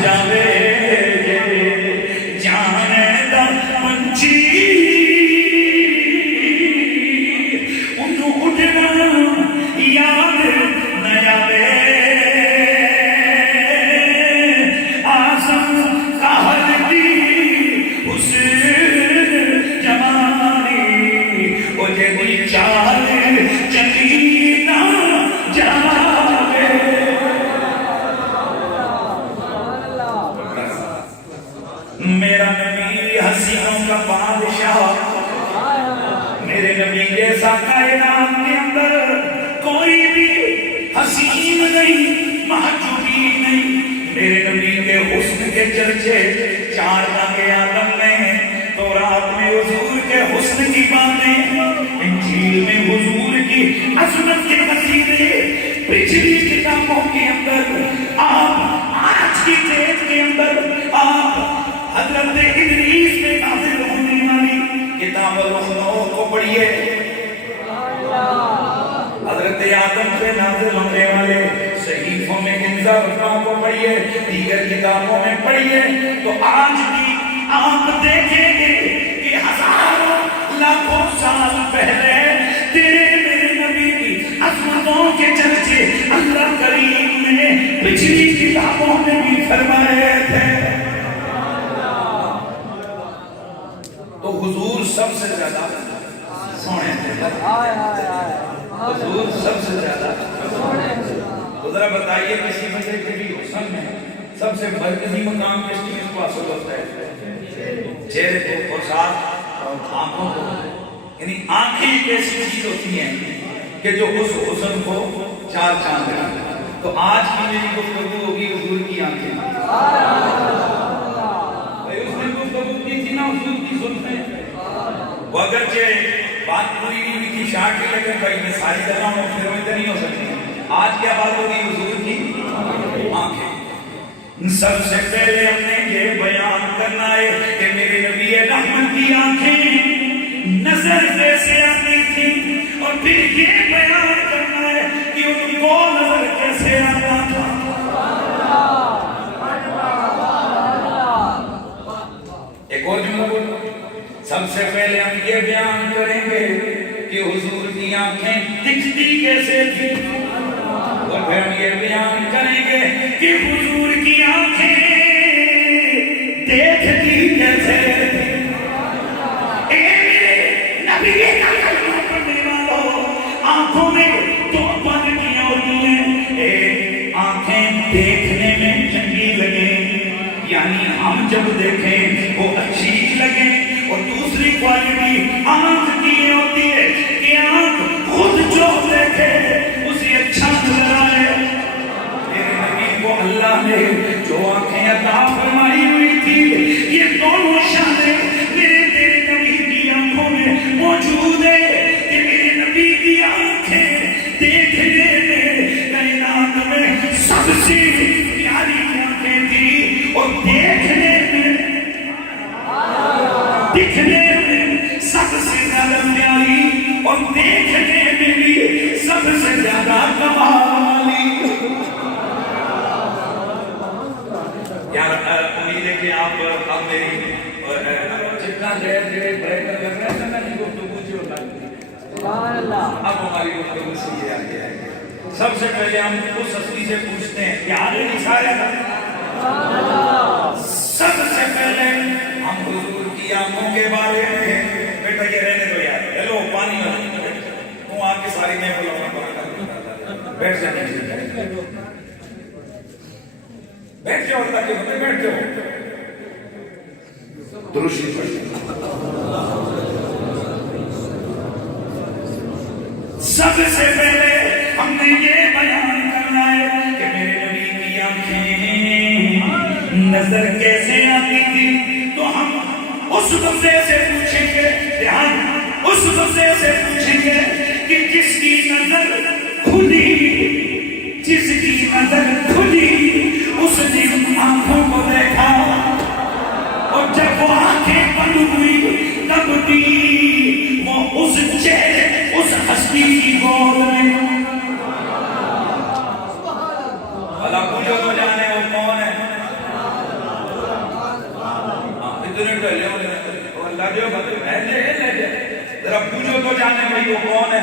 جاوے جانے دا پنچی انہوں اٹھنا یاد نہ آوے آسم قہر دی حسن جوانی وہ جدی چال چلی نہ جاوے۔ میرا نبی حسینوں کا بادشاہ، میرے نبی جیسا کائنات کے اندر کوئی بھی حسین نہیں، محجوبی نہیں۔ میرے نبی کے حسن کے چرچے چار کے عالم میں، تورات میں حضور کے حسن کی باتیں، انجیل میں حضور کی عظمت کے قصیدے، پچھلی کتابوں کے اندر آپ آج کی ڈیٹ کے اندر آپ حضرت ادریس میں نازل ہونے والی کتاب الرحمن کو پڑھیے، حضرت آدم سے نازل ہونے والے صحیفوں میں انذار کو پڑھیے، دیگر کتابوں میں پڑھیے، تو آج بھی آپ دیکھیں گے کہ ہزاروں لاکھوں سال پہلے تیرے میرے نبی کی عظمتوں کے چرچے اللہ کریم نے پچھلی کتابوں میں بھی فرمائے تھے۔ تو حضور سب سے زیادہ سونے تھے، حضور سب سے زیادہ تو ذرا بتائیے کسی بندے کے بھی حسن میں سب سے مرکزی مقام کس چیز کو حاصل ہوتا ہے؟ چہرے کو اور ساتھ آنکھوں کو. یعنی آنکھیں ایک ایسی چیز ہوتی ہیں کہ جو اس حسن کو چار چاند لگاتا ہے. تو آج کی میری گفتگو ہوگی حضور کی آنکھیں. بھائی اس نے گفتگو کی تھی نا حضور کی زلفیں. وہ اگرچہ بات پوری نہیں ہوئی تھی شارٹ کی، لیکن بھائی میں ساری کر رہا ہوں پھر میں نہیں ہو سکتی. آج کیا بات ہوگی حضور کی آنکھیں. سب سے پہلے ہم نے یہ بیان کرنا ہے کہ میرے نبی رحمت کی آنکھیں نظر کیسے آتی تھی، اور پھر یہ بیان کرنا ہے کہ ان کو نظر کیسے آتا تھا. ایک اور جملہ بولو. سب سے پہلے ہم یہ بیان کریں گے کہ حضور کی آنکھیں دکھتی کیسے تھی، اور پھر ہم یہ بیان کریں گے کہ حضور کی آنکھیں دیکھتی کیسے تھی. اے میرے نبی کا کلمہ پڑھنے والوں، آنکھوں میں دو پالٹیاں ہوتی ہیں. ایک آنکھیں دیکھنے میں چنگی لگیں، یعنی ہم جب دیکھیں وہ اچھی لگے، اور دوسری کوالٹی آنکھ کی ہوتی ہے کہ آنکھ خود جو دیکھے اسے اچھا نظر آئے. میرے نبی کو اللہ نے جو آنکھیں عطا فرمائی ہوئی تھی، یہ دونوں شانیں میرے تیرے نبی کی آنکھوں میں موجود ہے کہ میرے نبی کی آنکھیں دیکھنے میں کائنات میں سب سے پیاری آنکھیں تھی، اور دیکھنے میں دکھنے میں سب سے زیادہ پیاری، اور دیکھنے میں بھی سب سے زیادہ کمالی. یار امید ہے کہ آپ اب میری جتنا دیر دیر بریک کر رہے ہیں میں نہیں گفتگو جو اب ہماری گفتگو سے یہ آگے آئے. سب سے پہلے ہم اس ہستی سے پوچھتے ہیں کہ آگے نہیں سارے سب سے پہلے ہم حضور کی آنکھوں کے بارے میں. بیٹا یہ رہنے دو یار، ہیلو پانی تو آ کے ساری میں بیٹھ جانے بیٹھ جاؤ تاکہ ہمیں بیٹھ جاؤ. درست سب سے پہلے ہم نے یہ بیان کرنا ہے کہ میرے نبی کی آنکھیں نظر کیسے آتی تھی. تو ہم اس بندے سے پوچھیں گے، ہم اس بندے سے پوچھیں گے کہ جس کی نظر کھلی، جس کی نظر کھلی اس نے آنکھوں کو دیکھا، اور جب وہ آنکھیں بند ہوئی تب بھی وہ اس چہرے اس ہستی کی گود میں. بھلا پوچھو تو جانے وہ کون ہے. اتنے ٹہلے ہو اللہ جو ذرا پوچھو تو جانے بھائی وہ کون ہے.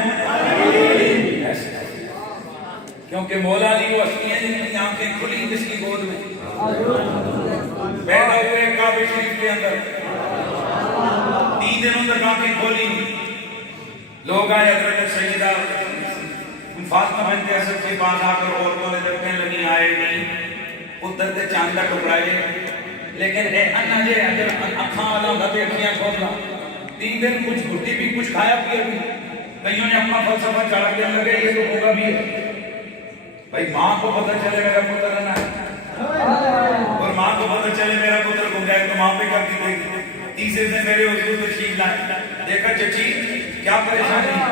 کیونکہ مولا علی وہ ہستی ہیں جن کی آنکھیں کھلی جس کی گود میں پیدا ہوئے کعبہ شریف کے اندر. 3 دنوں تک آنکھیں کھولی. لوگ آئے حضرت سیدہ فاطمہ بنت اسد کے پاس آ کر عورتوں نے جب کہنے لگی آئے نہیں ادھر تے چاند کا ٹکڑا ہے، لیکن اے انا جے اگر اکھاں والا ہوتا تے اکھیاں کھولا. 3 دن کچھ گھٹی بھی کچھ کھایا پیا بھی. کئیوں نے اپنا فلسفہ چڑھا کے لگے یہ تو ہوگا بھی ہے. بھائی ماں کو پتہ چلے میرا پتر رہنا ہے، اور ماں کو پتہ چلے میرا پتر گم جائے تو ماں پہ کیا کی دے گی. تیسرے دن میرے حضور تشریف لائے، دیکھا چچی کیا پریشانی ہے.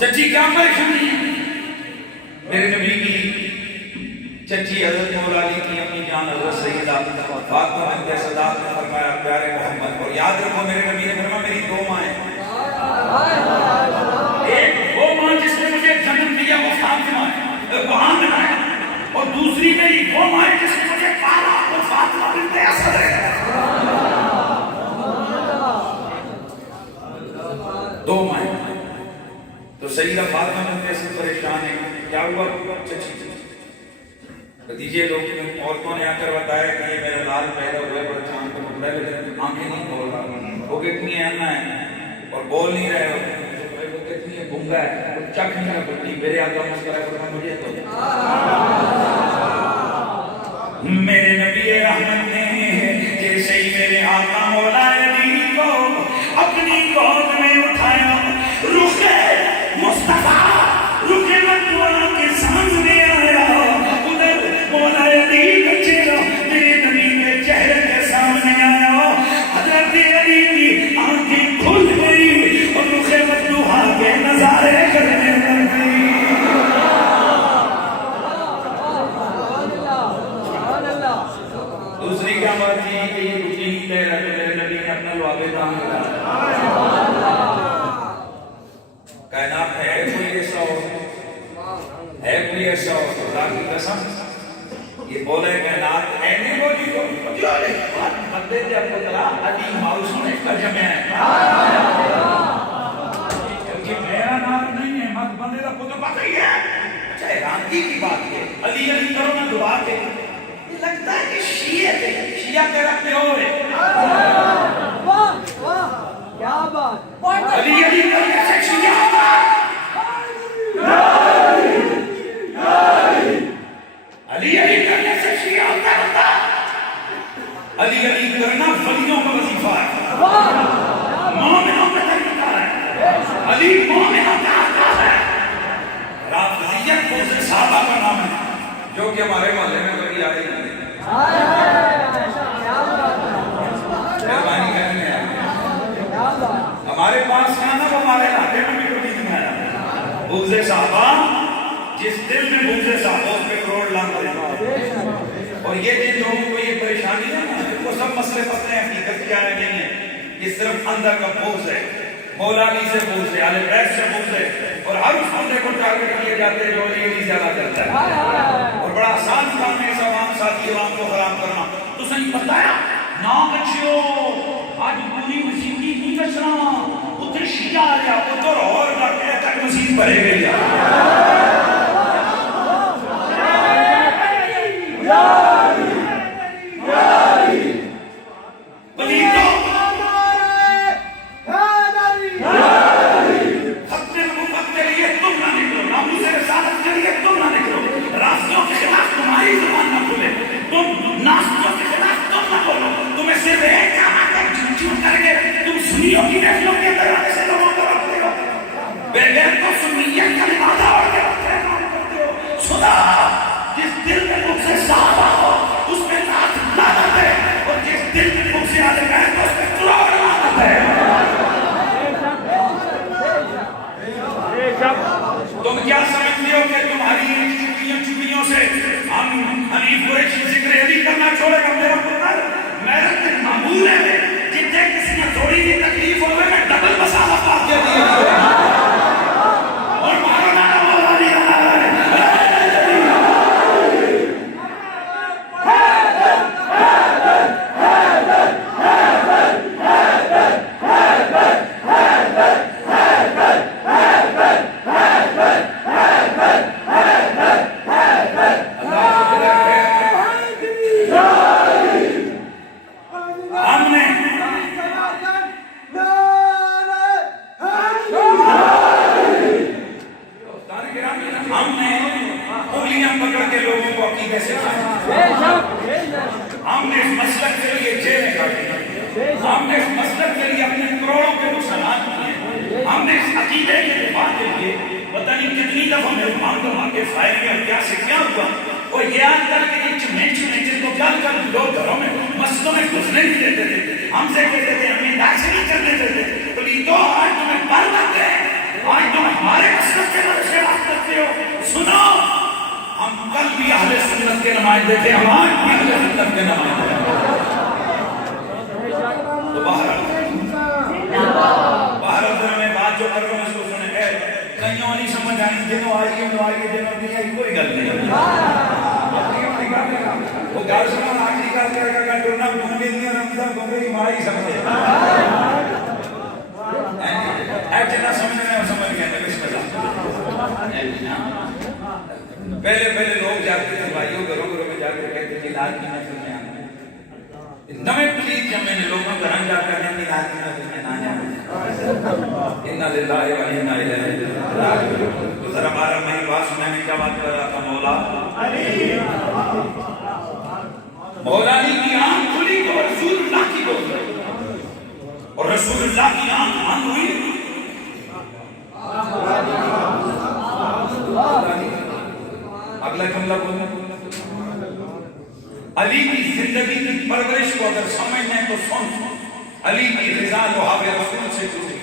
چچی کیا پریشانی ہے. میرے نبی کی چچی حضرت مولا علی کی اپنی جان حضرت سیدہ فاطمہ بنت اسد نے فرمایا پیارے محمد. اور یاد رکھو میرے نبی نے فرمایا میری 2 مائیں، ایک وہ ماں جس نے مجھے جنم دیا وہ فاطمہ ہے، اور دوسری میری وہ ماں جس نے مجھے پالا وہ فاطمہ بنت اسد ہے. 2 مائیں. تو سیدہ فاطمہ بنت اسد پریشان ہے. کیا ہوا چچی؟ بتیجے لوگ عورتوں نے آ کر بتایا کہ یہ میرا لال پیدا ہوا ہے پر چاند کو ٹکڑا ہے لیکن آنکھیں نہیں کھول رہا. وہ لوگ اتنی آنا ہے اور بول نہیں رہے ہو کتنی گنگا ہے چک نہیں رہا بٹی میرے آگا مسکرا کرنا مجھے تو میرے نبی رحمت نے جیسے ہی میرے آقا مولا علی کو اپنی گود میں اٹھایا رخ مصطفیٰ رخ مدعا کے سامنے آیا ادھر مولا علی کا چہرہ میرے نبی کے چہرے کے سامنے آیا حضرت علی کی آنکھیں کھل گئی اور رخ مدعا کے نظارے کرنے لگ گئی دوسری کیا بات تھی کہ یہ کچھ نہیں کہہ رہا کہ میرے نبی نے اپنا لعابے کام کیا کائنات ہے کوئی ایسا ہو ہے کوئی ایسا ہو خدا کی قسم یہ بولے کائنات ہے نہیں بولی تو جو بندے تھے آپ کو تلا علی موسم اس کا جمع ہے کیونکہ میرا نام نہیں ہے مت بندے کا خود پتہ ہی ہے چاہے رانگی کی بات ہے علی علی کرو نہ دعا کے لگتا ہے کہ شیعہ تھے شیعہ تیرا پیور ہے واہ واہ کیا بات علی علی کرنے سے شیعہ ہوتا علی علی کرنے سے شیعہ ہوتا علی علی کرنا ولیوں کا وظیفہ ہے مومنوں کا طریقہ ہے علی مومنوں کا آقا ہے رافضیت کو سے صحابہ کا نام ہے جو کہ ہمارے محلے میں کبھی آئے نہیں مہربانی کرنے ہمارے پاس کھانا وہ ہمارے علاقے میں بھی کبھی نہیں آیا بغض صحابہ جس دل میں بغض صحابہ اس پہ کروڑ لاکھ اور یہ جن لوگوں کو یہ پریشانی ہے نا وہ سب مسئلے پتہ ہیں حقیقت کیا ہے نہیں ہے یہ صرف اندر کا بغض ہے مولا علی سے بغض ہے اہل بیت سے بغض ہے اور ہر اس بندے کو ٹارگٹ کیے جاتے ہیں جو علی علی زیادہ کرتا ہے اور بڑا آسان کام ہے اس عوام ساتھی عوام کو خراب کرنا تو صحیح بتایا نا بچیو آج پوری مسجد نہیں بچنا اتنے شیعہ آ گیا ادھر اور ڈاکٹر تک مسجد بھرے گئی تم کیا سمجھتے ہو کہ تمہاری چپیوں سے ہم حنیف قریشی ذکر علی کرنا چھوڑے گا میرا پتر میرا دل معمول ہے جتنے کسی نے تھوڑی بھی تکلیف ہوئے میں ڈبل مسالہ پاک کے دیئے اور مارو نانا مولا نہیں آنا ہم نے اس مسلک کے لیے جیلیں کاٹی ہم نے اس مسلک کے لیے اپنے کروڑوں کے نقصانات کیے ہم نے اس عقیدے کے دفاع کے لیے پتہ نہیں کتنی دفعہ میرے مانگوں کے فائر میں کیا سے کیا ہوا اور یہ آج کل کے یہ چنے جن کو کیا کر لوگ گھروں میں مسجدوں میں گھسنے نہیں دیتے تھے ہم سے کہتے تھے ہمیں داخل نہیں کرنے دیتے تو یہ تو آج تمہیں پر لگ گئے آج تم ہمارے مسلک کے لوگ سے بات کرتے ہو سنو ہم کل بھی اہل سنت کے نمائندے تھے ہم آج بھی اہل سنت کے نمائندے تو باہر میں بات جو کر رہا ہوں اس کو سنے کئیوں نہیں سمجھ آئیں جنہوں آئیے جنہوں نہیں آئی کوئی گل نہیں وہ گل سمان آخری گل کرے گا ٹورنا گھومے دیا رمضان گھومے کی ماں ہی سمجھے ایک جنہ سمجھنے میں سمجھ گیا بسم اللہ پہلے لوگ جاتے تھے بھائیوں گھروں میں جا کے کہتے تھے علاج کی محفل میں آنا نویں پلیز جب میں نے لوگوں گھر جا کر میلاد کی محفل میں للہ و انا الیہ راجعون. تو ذرا بارہ میری بات سنیں. میں کیا بات کر رہا تھا؟ مولا مولا کی آنکھ کھلی تو رسول اللہ کی بول رہی اور رسول اللہ کی آنکھ بند ہوئی. اگلا جملہ بولنا. علی کی زندگی کی پرورش کو اگر سمجھنا ہے تو سن. علی کی رضا لوحاب رسول سے ٹوٹی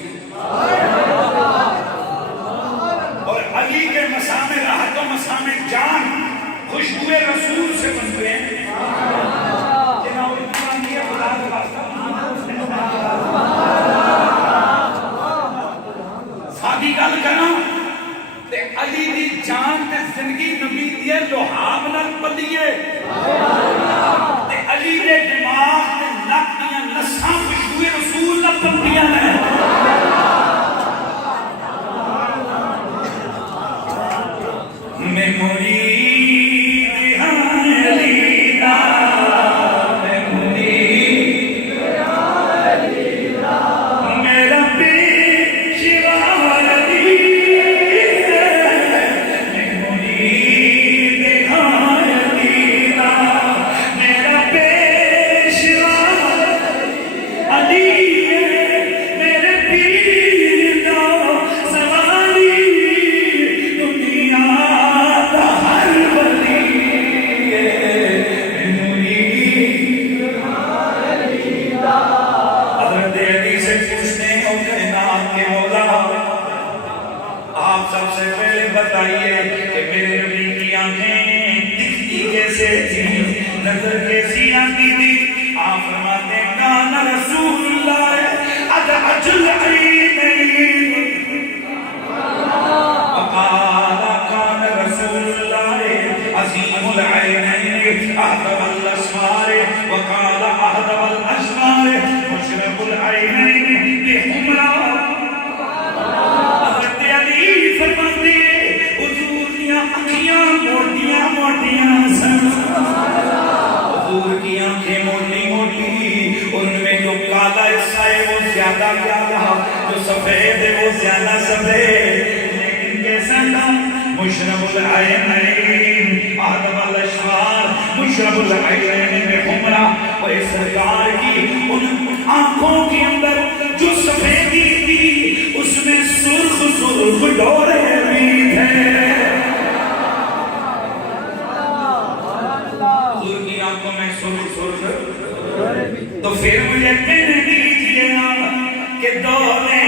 اور علی کے مسام راحت و مسام جان خوشبوئے رسول سے بنتے ہیں. سادی گل کرنا تے علی دی جان تے زندگی نبی دی لوحاب نال بندی ہے تے علی دے دماغ تے نک دیاں نساں خوشبوئے رسول نال بندیاں نے. میں مرید ہاں علی دا مشرب العینین احدب الاشفار مشرب العینین میں حمرہ و سرکار کی ان آنکھوں کے اندر جو سفیدی تھی اس میں سرخ سرخ ڈورے بھی تھے. حضور کی آنکھوں میں سرخ سرخ. تو پھر مجھے کہنے دیجئے کہ دورے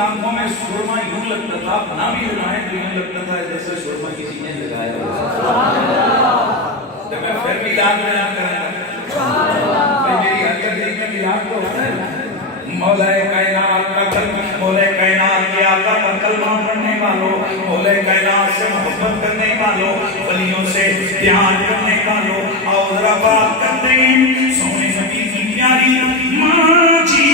آنکھوں میں سرما یوں لگتا تھا. آپ نہ بھی لگائیں تو یوں لگتا تھا جیسے سرما کسی نے لگایا. تو میں پھر بھی یاد بیان کرنا میری حرکت دیکھنے کی یاد تو ہوتا ہے. مولا کائنات کا کلمہ, مولا کائنات کے آقا کا کلمہ پڑھنے والوں, مولا کائنات سے محبت کرنے والوں, ولیوں سے پیار کرنے والوں, آؤ ذرا بات کرتے ہیں سونے نبی کی پیاری ماں جی.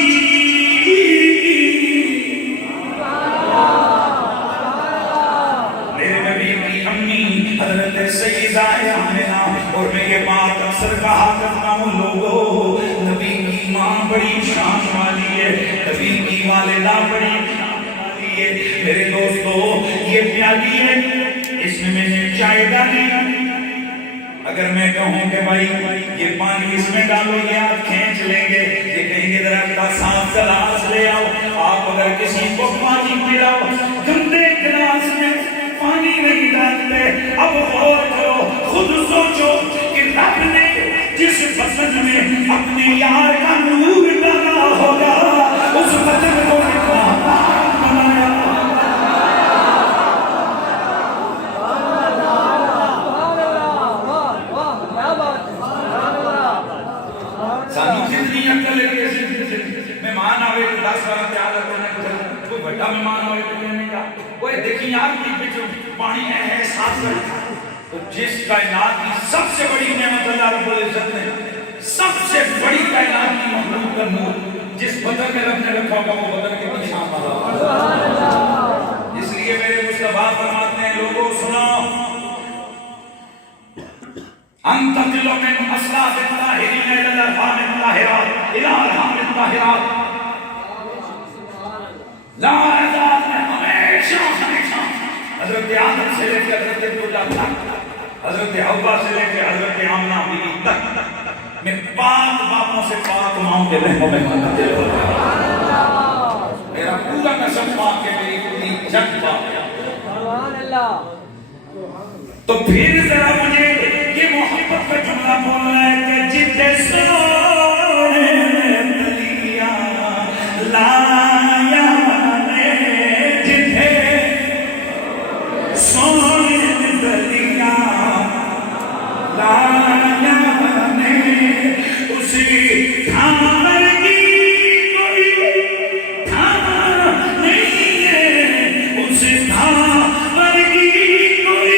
حضرت سیدہ آمنہ. اور میں یہ بات اکثر کہا کرتا ہوں لوگوں, نبی کی ماں بڑی شان والی ہے, نبی کی والدہ بڑی شان والی ہے. میرے دوستو یہ پیالی ہے, اس میں نے چائے ڈالی. اگر میں کہوں کہ بھائی یہ پانی اس میں ڈالو گے آپ کھینچ لیں گے, یہ کہیں گے ذرا کا صاف گلاس لے آؤ. آپ اگر کسی کو پانی پلاؤ گندے گلاس میں پانی نہیں ڈالتے. اب غور کرو, خود سوچو کہ رب نے جس بسن میں اپنے یار کا نور ڈالا ہوگا اس بسن کو کتنا بنایا. سانو جتنی عقل ہے مہمان آوے 10 بار تیار کرنے مکہ میں مانا ہوئے کہنے کا وہ دیکھیں آپ کی بچوں پانی ہے ساتھ رہا تو جس کائنات کی سب سے بڑی نعمت اللہ رب العزت نے سب سے بڑی کائنات کی مخلوق کا نور جس بدن میں رب نے رکھا ہوگا وہ بدن کتنی شان والا اس لیے میرے مصطفیٰ فرماتے ہیں لوگوں سنو انت دلو من اصلاف الطاہرین الى الارحام الطاہرات الى الارحام الطاہرات لا ازال میں ہمیشہ حضرت آدم سے لے کے حضرت ابولا تک حضرت حوا سے لے کے حضرت آمنہ بیوی تک میں پاک باپوں سے پاک ماؤں کے رحموں میں منتظر ہو رہا میرا پورا نسب پاک کے میری پوری جگ پاک تو پھر ذرا مجھے یہ محبت کا جملہ بولنا ہے کہ جتنے سونے دلیا لایا نے جتنے سونے دلیا لایا نے اسی تھامر کی کوئی تھامر نہیں ہے اسی تھامر کی کوئی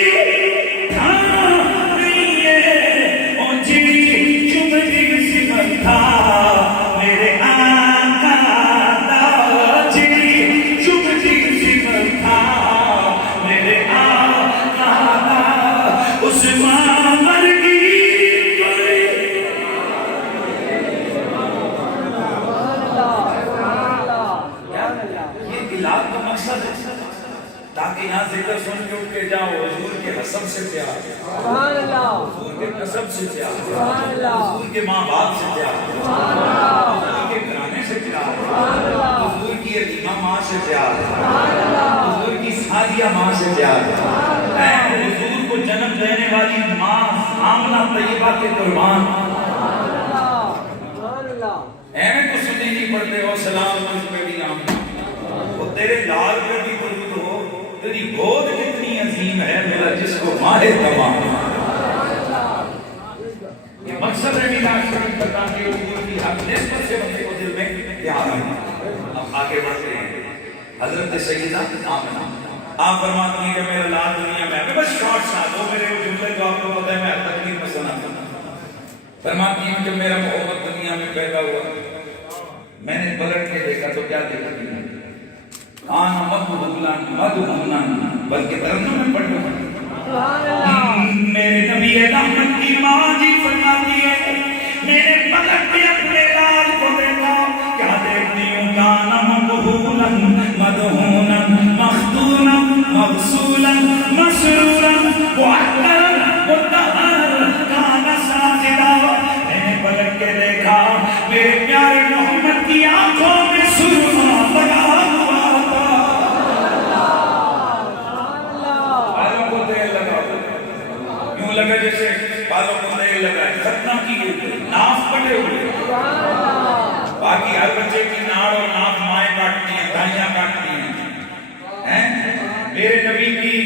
یہاں ذکر سن کے اٹھ کے جاؤ حضور کے حسب سے پیار حضور کے نسب سے پیار حضور کے ماں باپ سے پیار حضور کے گھرانے سے پیار حضور کی علیمہ ماں سے پیار حضور کی سعدیہ ماں سے پیار حضور کو جنم دینے والی ماں آمنہ طیبہ کے قربان اے تو سنی نہیں پڑھتے ہو سلام مجھ پہ بھی آمنہ وہ تیرے لال پہ بھی درود ہو تیری گود کتنی عظیم ہے میرا جس کو ماہ تمام یہ مقصد ہے میرا شریف بتا کے حضور کی حق نسبت سے بندے کو دل میں پیار ہے اب آگے بڑھتے ہیں حضرت سیدہ آمنہ آپ فرماتی ہیں کہ میرا لال دنیا میں بس شارٹ سا دو میرے جملے جو آپ کو پتہ ہے میں تقریر میں سناتا ہوں فرماتی ہیں کہ میرا محبت دنیا میں پیدا ہوا میں نے پلٹ کے دیکھا تو کیا دیکھا آنا مدھولن مدھونن بلکہ ترنم میں پڑھو میرے نبی رحمت کی ماں جی فرماتی ہے میرے پلٹ کے اپنے لال کو دیکھا کیا دیکھتی ہوں کانا مدھولن مدھونن مختونن مغسولن مسرورن معطرن مطہرن کانا ساجدہ میں نے پلٹ کے دیکھا میرے پیارے محمد کی آنکھوں میں سرما لگا لگا جیسے بالوں کو تیل لگا ہے ختنہ کی گئی ناف کٹے ہوئے باقی ہر بچے کی ناڑ اور ناف مائیں کاٹتی ہیں دائیاں کاٹتی ہیں میرے نبی کی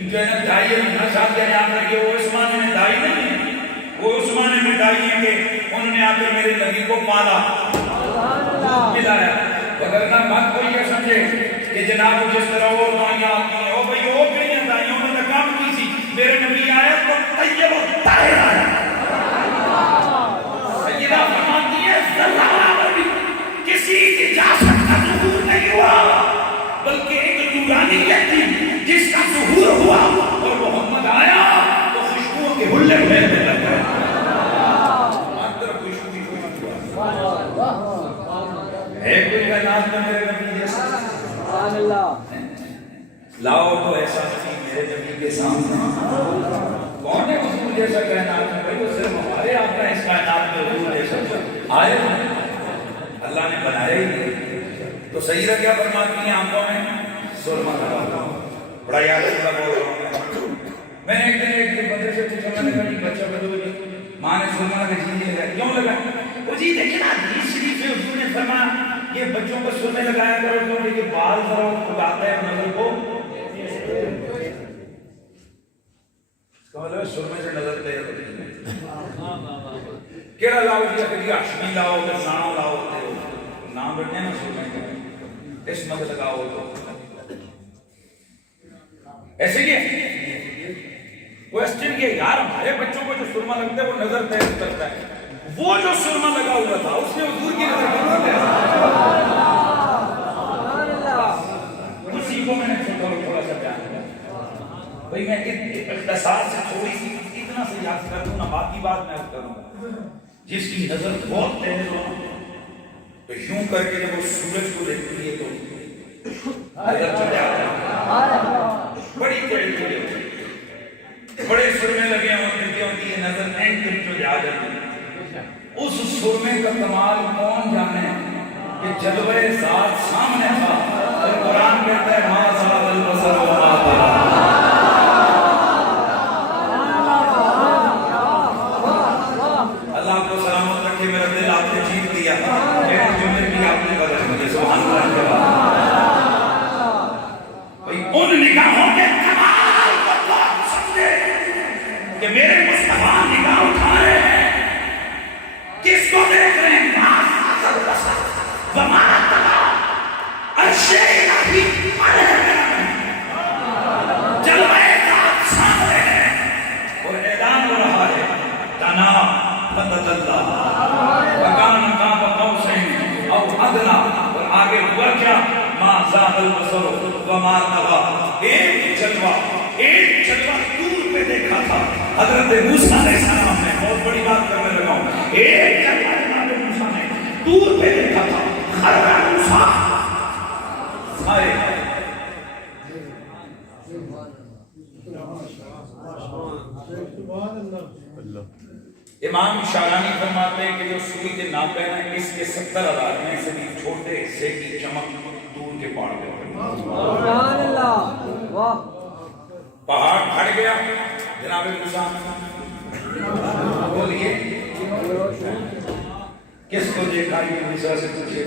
جو ہے نا دائی صاحب کے یاد رکھیے وہ اس معنی میں دائی نہیں ہے وہ اس معنی میں دائی ہے کہ انہوں نے آ کر میرے نبی کو پالا ملایا وگرنہ بات کوئی یہ سمجھے کہ جناب جس طرح وہ دائیاں آتی ہیں وہ بھئی وہ کہیں دائیوں نے کام کی تھی میرے نبی آیا تو طیب و طاہر آیا سیدہ فرماتی ہے ذرہ برابر بھی کسی اجازت کا ظہور نہیں ہوا بلکہ ایک نورانیت تھی جس کا ظہور ہوا اور محمد آیا تو خوشبوؤں کے حلے پھیلنے لگ گئے ماتر خوشبو کی خوشبو ہے کوئی کائنات میں میرے نبی جیسا سبحان اللہ لاؤ تو ایسا نہیں میرے نبی کے سامنے کون ہے حضور جیسا کائنات میں بھائی وہ صرف ہمارے آپ کا اس کائنات میں حضور جیسا آئے اللہ نے بنایا ہی تو سیدہ کیا فرماتی ہیں آنکھوں میں سرما لگا بڑا یاد رکھا بول رہا ہوں میں نے ایک دن ایک بندے سے پوچھا میں نے کہا جی بچہ بدو جی ماں نے سرما لگا جی لگا کیوں لگا وہ جی دیکھیں نا حدیث شریف میں حضور نے فرمایا یہ بچوں کو سرمے لگایا کرو تو یہ بال ذرا اڑاتا ہے نظر کو سرمے سے نظر دے کیڑا لاؤ جی کبھی ہاشمی لاؤ تو سانا لاؤ نام رکھنے نا سرمے کا اسمت لگاؤ تو ایسے کیا کوشچن کیا یار ہمارے بچوں کو جو سرما لگتا ہے وہ نظر تیز کرتا ہے، وہ جو سرما لگا ہوا تھا اس نے حضور کی نظر اسی کو میں نے تھوڑا سا بیان کیا بھائی میں اختصار سے تھوڑی سی اتنا سے یاد کر دوں نا، باقی بات میں کروں گا۔ جس کی نظر بہت تیز ہو تو یوں کر کے جب وہ سورج کو دیکھتی ہے تو نظر چلے آتا ہے، بڑی تیز ہوتی ہے، بڑے سرمے لگے ہوتی ہے، نظر اینڈ تک چلے آ جاتی ہے۔ اس سرمے کا کمال کون جانے کہ جلوہ ذات سامنے تھا، اور قرآن کہتا ہے ما زاغ البصر وما طغى۔ اللہ کو سلامت رکھے، میرا دل آپ نے جیت لیا، میرے جملے بھی آپ نے بدل دیے، سبحان اللہ کے بعد بھائی ان نگاہوں کے کمال کو تو آپ سمجھے کہ میرے مصطفیٰ نگاہ اٹھا رہے ہیں، کس کو دیکھ رہے ہیں؟ ما زاغ البصر وما طغى، عرش الہی جلوہ ذات سامنے ہے، اور اعلان ہو رہا ہے تنا فتدلی وکان قاب قوسین او ادنی، اور آگے ہوا کیا؟ ما زاغ البصر وما طغى، ایک جلوہ دور پہ دیکھا تھا حضرت موسیٰ علیہ السلام نے، بہت بڑی بات کرنے لگا ہوں، ایک جلوہ حضرت موسیٰ نے دور پہ دیکھا تھا، خر موسیٰ آئے۔ امام شارانی فرماتے ہیں کہ جو سوئی کے ناپین ہے اس کے 70,000 میں سے بھی چھوٹے حصے کی چمک دور کے پہاڑ پہ پہاڑ ہٹ گیا، جناب موسیٰ بولیے کس کو دیکھا؟ یہ موسیٰ سے پوچھے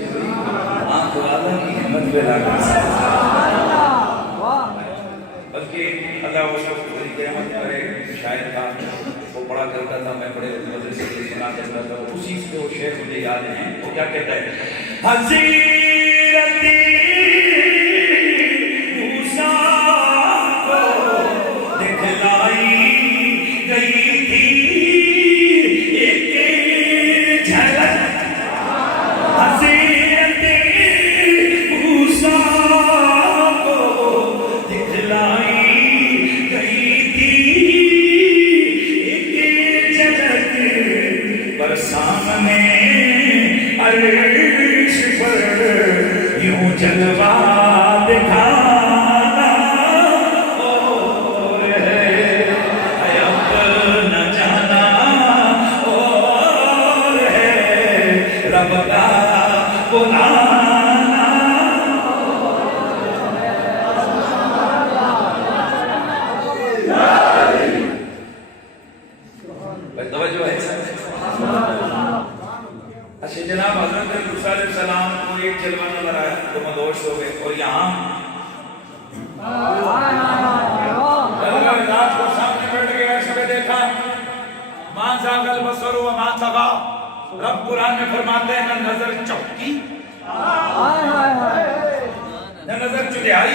آنکھ والا کی ہمت پہ لگا، بلکہ اللہ وہ سب طریقے احمد پر ایک شاعر تھا، وہ پڑھا کرتا تھا، میں بڑے مدرسے سے سنا کرتا تھا، اسی سے وہ شعر مجھے یاد ہیں، وہ کیا کہتا ہے؟ حضرت موسیٰ کو دکھلائی گئی تھی ایک جھلک، حضرت موسیٰ کو دکھلائی گئی تھی ایک جھلک، پر سامنے عرش پر یوں جلوہ دکھانا اور ہے اب نہ جانا، اور ہے رب کا بلانا۔ توجہ ہے اچھا جناب، حضرت موسیٰ علیہ السلام کو ایک جلوہ نظر آیا تو مدہوش ہو گئے، اور یہاں جلوہ ذات کو سامنے بیٹھ گئے، ایسے میں دیکھا ما زاغ البصر وما طغى، رب قرآن میں فرماتے ہیں نہ نظر چوکی نہ نظر چڑھائی۔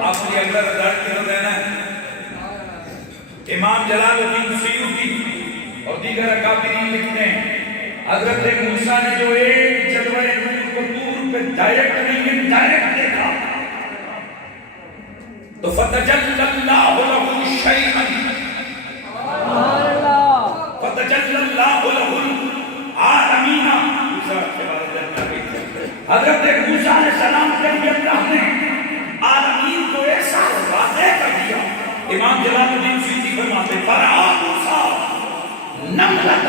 آپ مجھے اگلا رضاعت کی نظر دینا ہے، امام جلال الدین سیوطی اور دیگر اکابرین لکھتے ہیں حضرت موسیٰ نے جو ایک جلوہ نور کو دور پہ ڈائریکٹ نہیں انڈائریکٹ دیکھا تو فتجلی اللہ لہ شیئا، فتجلی اللہ لہ العالمین، حضرت موسیٰ علیہ السلام کے لیے اللہ نے عالمین کو ایسا واضح کر دیا۔ امام جلال الدین سیوطی فرماتے ہیں فرآ موسیٰ نملۃ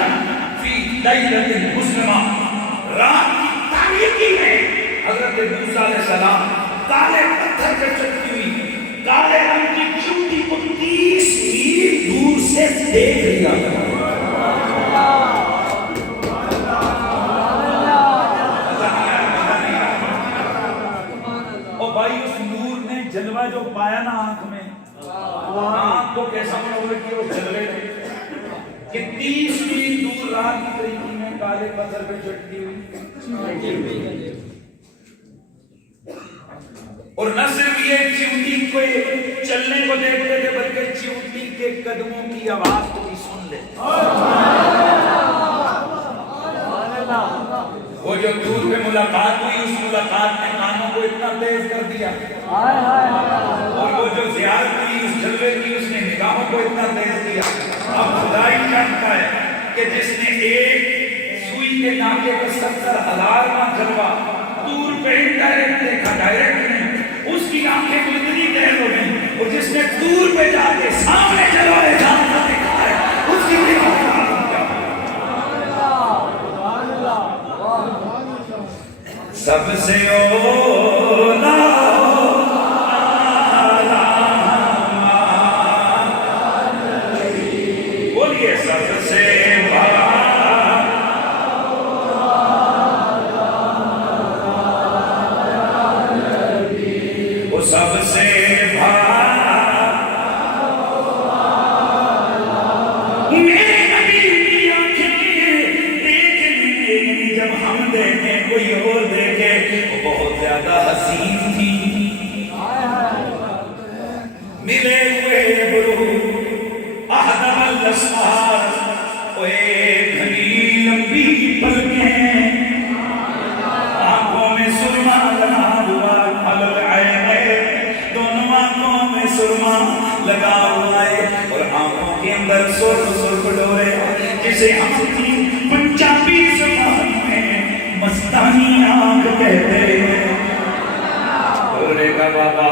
فی لیلۃ مظلمہ، رات کی تاریکی میں حضرت موسیٰ علیہ السلام کالے پتھر پہ چلتی ہوئی کالے رنگ کی چوٹی کو 30 میل دور سے دیکھ لیا۔ اور بھائی اس نور نے جلوہ جو پایا نا آنکھ میں، آنکھ کو کیسا منور کیا وہ جلوے کہ 30 میل دور رات کی تاریکی میں کالے ہمارے پتھر پہ چٹکی ہوئی. اور نہ صرف یہ چیونٹی کو چلنے کو دیکھتے تھے بلکہ چیونٹی کے قدموں کی آواز کو بھی سن لے. وہ جو دور پہ ملاقات ہوئی اس ملاقات نے کانوں کو اتنا تیز کر دیا. اور وہ جو زیارت ہوئی اس جلوے کی اس نے نگاہوں کو اتنا تیز کیا. اب خدا ہی جانتا ہے کہ جس نے ایک سوئی کے ناکے کا 70,000واں جلوہ دور پہ ڈائریکٹ دیکھا ڈائریکٹ نہیں اس کی آنکھیں اتنی تیز ہو گئی. اور جس نے دور پہ جا کے سامنے جلوہ جانتا دیکھا ہے اس کی نگاہ سب سے اولا بولیے سب سے وہ سب سے حسین تھی. ملے ہوئے برو احدم الاسفار ایک گھنی لمبی پلکیں آنکھوں میں سرما لگا ہوا حلق عین دونوں آنکھوں میں سرما لگا ہوا ہے اور آنکھوں کے اندر سرخ ڈورے جسے ہم اپنی پنجابی زبان میں مستانی آنکھ کہتے ہیں. بولے گا بابا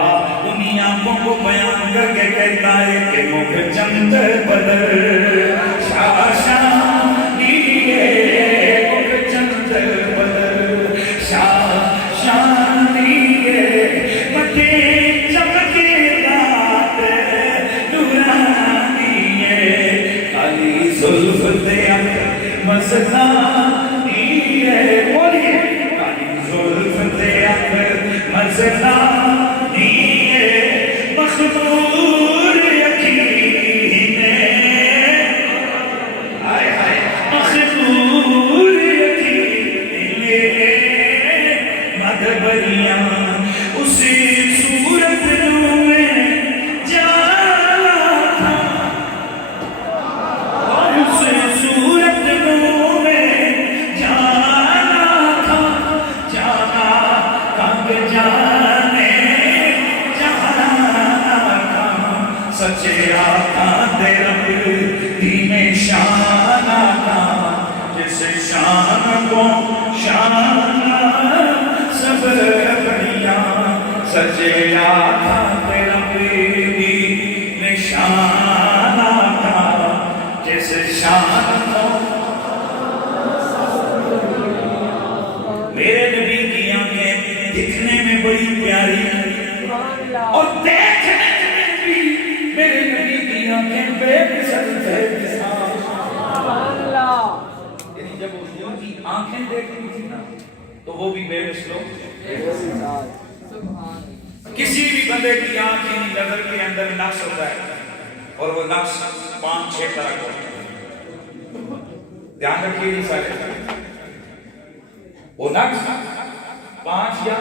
انہی آنکھوں کو بیان کر کے کہتا ہے کہ مکھ چند بدر شاشانی ہے مکھ چند بدر شاشانی ہے مٹے چمکے رات نورانی ہے کالی زلف دے اکھ مستانی ہے. بولیے کالی زلف دے اکھ مستانی ہے مخمور یقین ہائے ہائے مخمور یقین مدبریاں اسی صورت میں جانا تھا اسی صورت میں جانا تھا جانا کانگ جانے جانا تھا سچے آقا رب دین شان آقا جس شان کو شان سب بڑھیا سچے آقا رب دین شان آقا جس شان کو میرے نبی کی آنکھیں دکھنے میں بڑی پیاری اور دیکھنے میں بھی میرے نبی کی آنکھیں بے مثل تھے. یعنی جب ان کی آنکھیں دیکھنی تھی نا تو وہ بھی بے مثل. کسی بھی بندے کی آنکھ کی نظر کے اندر نقش ہوتا ہے اور وہ نقش 5-6 طرح کا ہوتا ہے. دھیان رکھیے یہ سارے وہ نقش 5 یا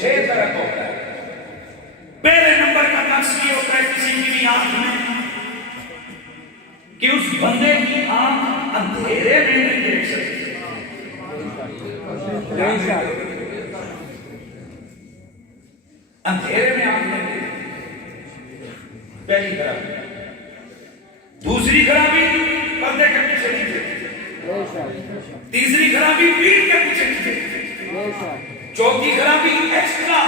6 طرح کا ہوتا ہے. پہلے نمبر کا نقش یہ ہوتا ہے کسی کی بھی آنکھ میں کہ اس بندے کی آنکھ اندھیرے میں نہیں دیکھ سکتی. اندھیرے میں آنکھ نہیں دیکھ. پہلی خرابی. دوسری خرابی پردے کے پیچھے نہیں دیکھتی. تیسری خرابی پیٹھ کے پیچھے نہیں دیکھتی. چوتھی خرابی ایکسٹرا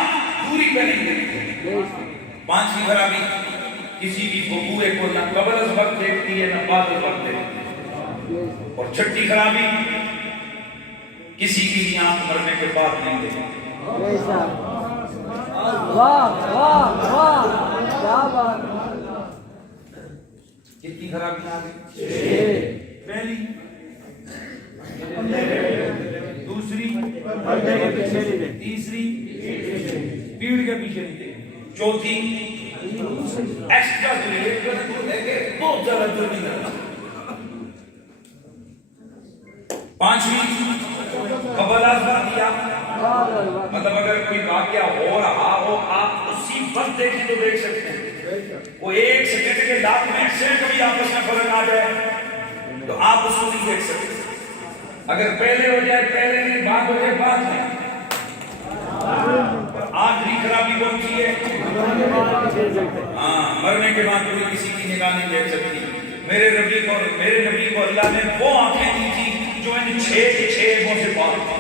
دوری پہ نہیں دیکھتی. پانچویں خرابی کسی بھی ببوئے کو نہ قبل از وقت دیکھتی ہے نہ بعد از وقت دیکھتی ہے. اور چھٹی خرابی کسی کی بھی آنکھ مرنے کے بعد نہیں دیکھتی. واہ واہ واہ کیا بات. کتنی خرابی آ گئی؟ پہلی دوسری تیسری پیڑ کے پیچھے نہیں دیکھتی. چوتھی ایکسٹرا بہت زیادہ ضروری ہے. پانچویں واقعہ ہو رہا ہو آپ اسی وقت دیکھیں تو دیکھ سکتے ہیں. وہ ایک سیکنڈ کے لاکھ منٹ سے کبھی آپس میں فرق آ جائے تو آپ اس کو نہیں دیکھ سکتے. اگر پہلے ہو جائے پہلے نہیں، بعد ہو جائے بعد میں. آخری خرابی کون سی ہے؟ ہاں، مرنے کے بعد کوئی کسی کی نگاہ نہیں دیکھ سکتی. میرے نبی کو اللہ نے وہ آنکھیں دی تھی جو ان 6 سے پار تھی.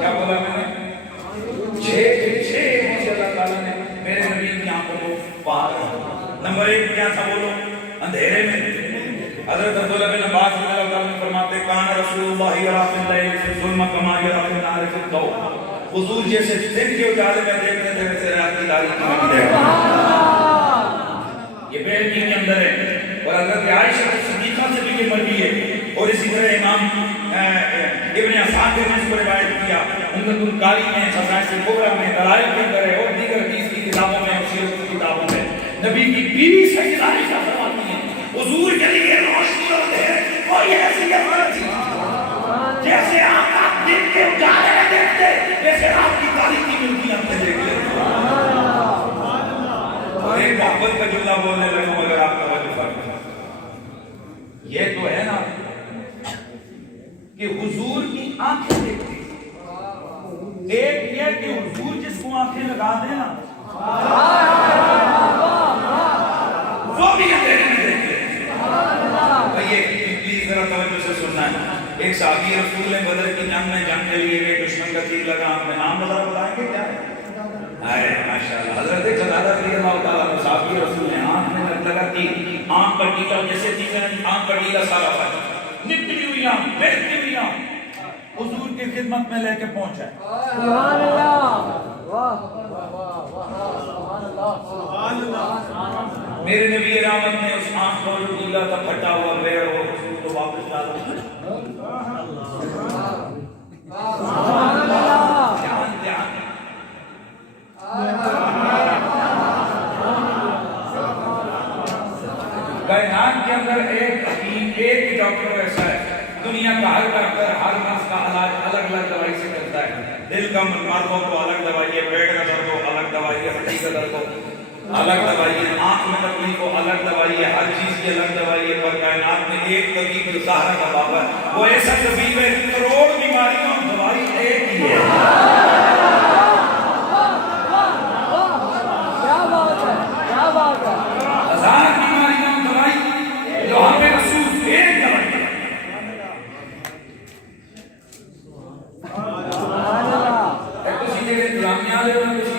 کیا بولا میں نے؟ 6 سے اللہ تعالیٰ نے میرے نبی کی آنکھوں کو پار. نمبر 1 کیا تھا بولو؟ اندھیرے میں. حضرت عبداللہ بن عباس رضی اللہ عنہ فرماتے کان رسول اللہ یرا فی اللیل فی الظلم کما یرا فی النہار فی الضوء. حضور جیسے دن کے اجالے میں دیکھتے تھے ویسے رات کی تاریکی میں بھی دیکھتے تھے. یہ بیہقی کے اندر ہے. اور حضرت عائشہ صدیقہ سے بھی یہ مروی ہے. اور اسی طرح امام ابن اسحاق نے اس کو روایت کیا عمدۃ القاری میں، خصائص الکبریٰ میں، دلائل کے اندر ہے اور دیگر حدیث کی کتابوں میں اور سیرت کی کتابوں میں. نبی کی بیوی سیدہ عائشہ فرماتی ہیں حضور کے لیے روشنی ہوتے ہیں کوئی ایسی عبارت تھی جیسے آپ دن کے اجالے میں دیکھتے ویسے رات کی تاریکی میں ان کی آنکھیں دیکھتے. اور ایک محبت کا جملہ بولنے لگوں اگر آپ توجہ فرمائیں. یہ تو ہے نا کہ حضور کی آنکھیں دیکھتے. ایک یہ کہ حضور جس کو آنکھیں لگا دیں نا وہ بھی اندھیرے میں دیکھتے. یہ پلیز ذرا توجہ سے سننا ہے. ایک صحابی رسول نے بدر کی جنگ میں جنگ کے لیے گئے، دشمن کا تیر لگا. آپ نے نام ذرا بتائیں گے کیا ہے؟ ارے ماشاءاللہ، حضرت قتادہ رضی اللہ تعالیٰ عنہ صحابی رسول نے آنکھ میں لگا تیر. آنکھ کا ٹیلا جیسے آنکھ کا ٹیلا سارا تھا، نکلی ہوئی آنکھ، بہتی ہوئی آنکھ حضور کی خدمت میں لے کے پہنچا. سبحان اللہ، واہ سبحان اللہ. میرے نبی رحمت نے اس آنکھ کو جو ٹیلا تھا پھٹا ہوا بیڑ ہو تو واپس ڈالا. سبحان اللہ. دھیان کائنات کے اندر ایک حکیم، ایک ڈاکٹر ایسا ہے دنیا کا ہر ڈاکٹر ہر مرض کا علاج الگ الگ دوائی سے کرتا ہے. دل کا مردوں کو الگ دوائی ہے، پیٹ کا درد کو الگ دوائی ہے، ہڈی کا درد کو الگ دوائی ہے، آنکھ میں تکلیف کو الگ دوائی ہے، ہر چیز کی الگ دوائی ہے. پر کائنات میں ایک طبیب جو زہرا کا بابا ہے وہ ایسا طبیب ہے کروڑ بیماریوں کی دوائی ایک ہی ہے. کیا بات ہے، کیا بات ہے. 1000 بیماریوں کی دوائی جو ہمیں رسول ایک دوائی ہے.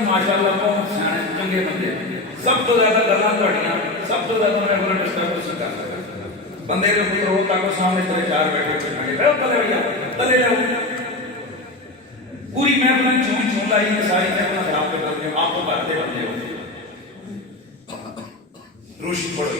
ماشاءاللہ بہت سیانے چنگے بندے سب تو زیادہ گلاں تھوڑیاں سب تو زیادہ میں بولے ڈسٹرب کچھ کر سکتا بندے کے کوئی روتا کو سامنے تیرے 4 بیٹھے چھڑے گئے تلے بھیا تلے لے پوری محفل چون لائی کہ ساری محفل خراب کر دیں آپ کو باتیں بندے ہو روشی پڑو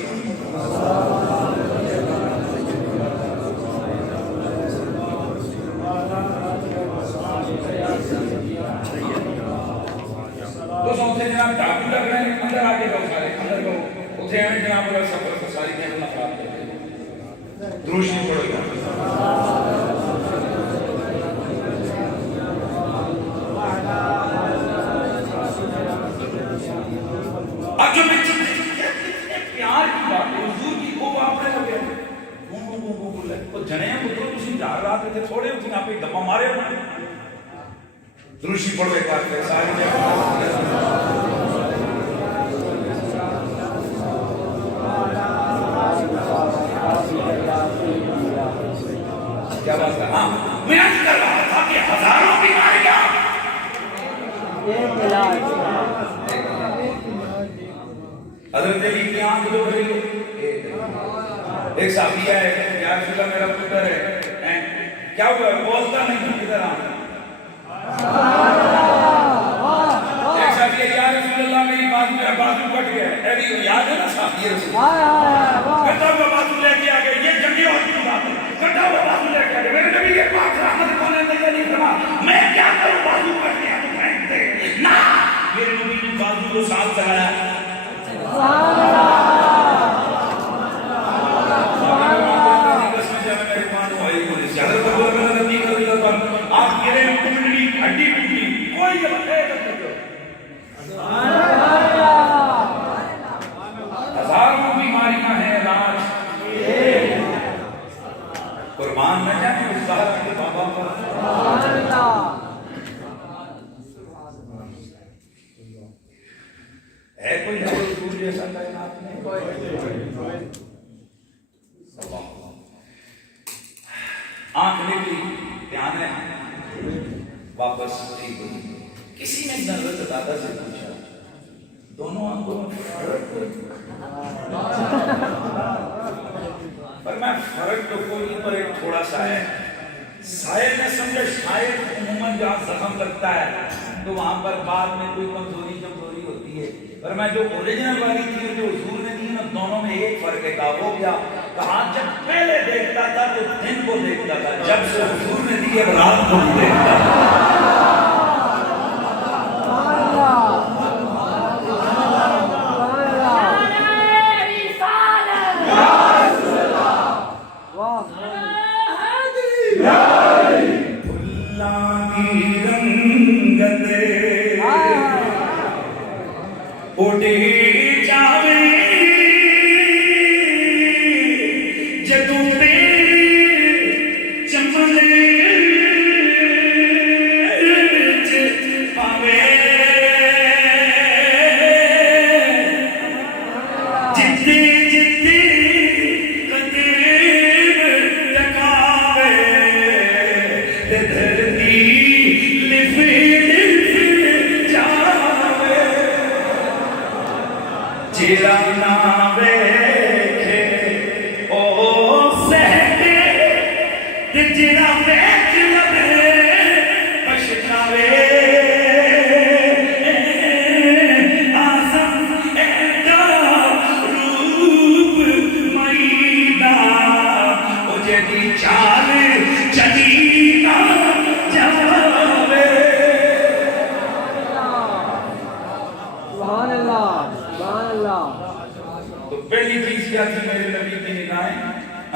تو سوچے جناب ڈاکو لگ رہے ہیں اندر آگے جاؤ سارے اندر کو اتھے ہیں جناب اللہ سب پر ساری محفل خراب کر دیں روشی پڑو اب جو میں پیار کی بات ہے حضور کی کو آپ نے لگے وہ جنے ہیں وہ تسی جار رات تھے تھوڑے اتنی آپ ایک دفعہ مارے ہو دروشی پڑھو ایک بات ہے ساری کیا بات ہے. ہاں میں عرض کر رہا تھا کہ ہزاروں بیماریاں ایک علاج. حضرت علی کی آنکھ جو بھری ایک صحابیہ ہے یا رسول اللہ میرا پتر ہے کیا ہوا بولتا نہیں کدھر آنا ایک صحابیہ یا رسول اللہ میری بات میرا بازو کٹ گیا ہے ایڈی یاد ہے نا صحابیہ رسول کٹا ہوا بازو لے کے آگئے یہ جنگی ہوتی کی بات ہے کٹا ہوا بازو لے کے آگئے میرے نبی یہ بات رحمت کونے نہیں فرما میں کیا کروں بازو کٹ گیا تو پھینک دے نا میرے نبی نے بازو کو ساتھ سہایا واپس ٹھیک ہوئی. کسی نے حضرت دادا سے پوچھا دونوں آنکھوں میں فرق کوئی؟ پر میں فرق تو کوئی نہیں پر ایک تھوڑا سا ہے. سائے نے سمجھے شاید عموماً جہاں زخم لگتا ہے تو وہاں پر بعد میں کوئی کمزوری ہوتی ہے. پر میں جو اوریجنل والی تھی جو حضور نے دی نا دونوں میں ایک فرق ہے. کہا وہ کیا؟ کہا جب پہلے دیکھتا تھا تو دن کو دیکھتا تھا, جب سے حضور نے دی اب رات کو بھی دیکھتا تھا.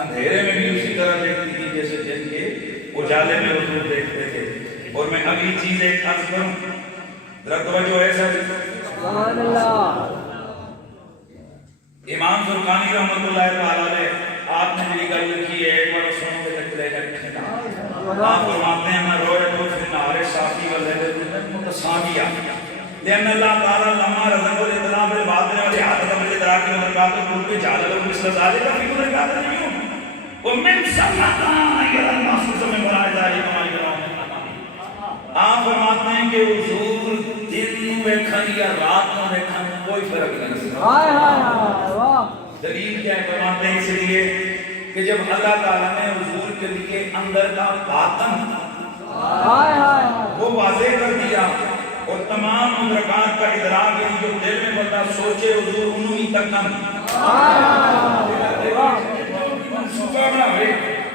اندھیرے میں بھی اسی طرح دیکھتی تھی جیسے جن کے اجالے میں حضور دیکھتے تھے. اور میں اگلی چیز ایک عرض کروں, ذرا توجہ ہے سب. سبحان اللہ. امام زرقانی رحمۃ اللہ تعالی علیہ آپ نے میری گل لکھی ہے, ایک بار سنو گے تک لے کر آپ فرماتے ہیں میں روئے تو پھر نارے صافی والے متصابیہ لأن اللہ تعالی لما رزق الاطلاع بالباطن والاحاطہ بالادراک والمرقات الکل پہ جعل له مثل ذلك في كل قادر منهم ومن ثم كان يرى المحسوس من وراء ذلك ما يرى. آپ فرماتے ہیں کہ حضور دن میں دیکھن یا رات میں دیکھن کوئی فرق نہیں. دلیل کیا ہے؟ فرماتے ہیں اس لیے کہ جب اللہ تعالیٰ نے حضور کے لیے اندر کا باطن وہ واضح کر دیا اور تمام مدرکات کا ادراک یعنی جو دل میں بندہ سوچے حضور انہوں ہی تک نہ منصوبہ بڑھاوے.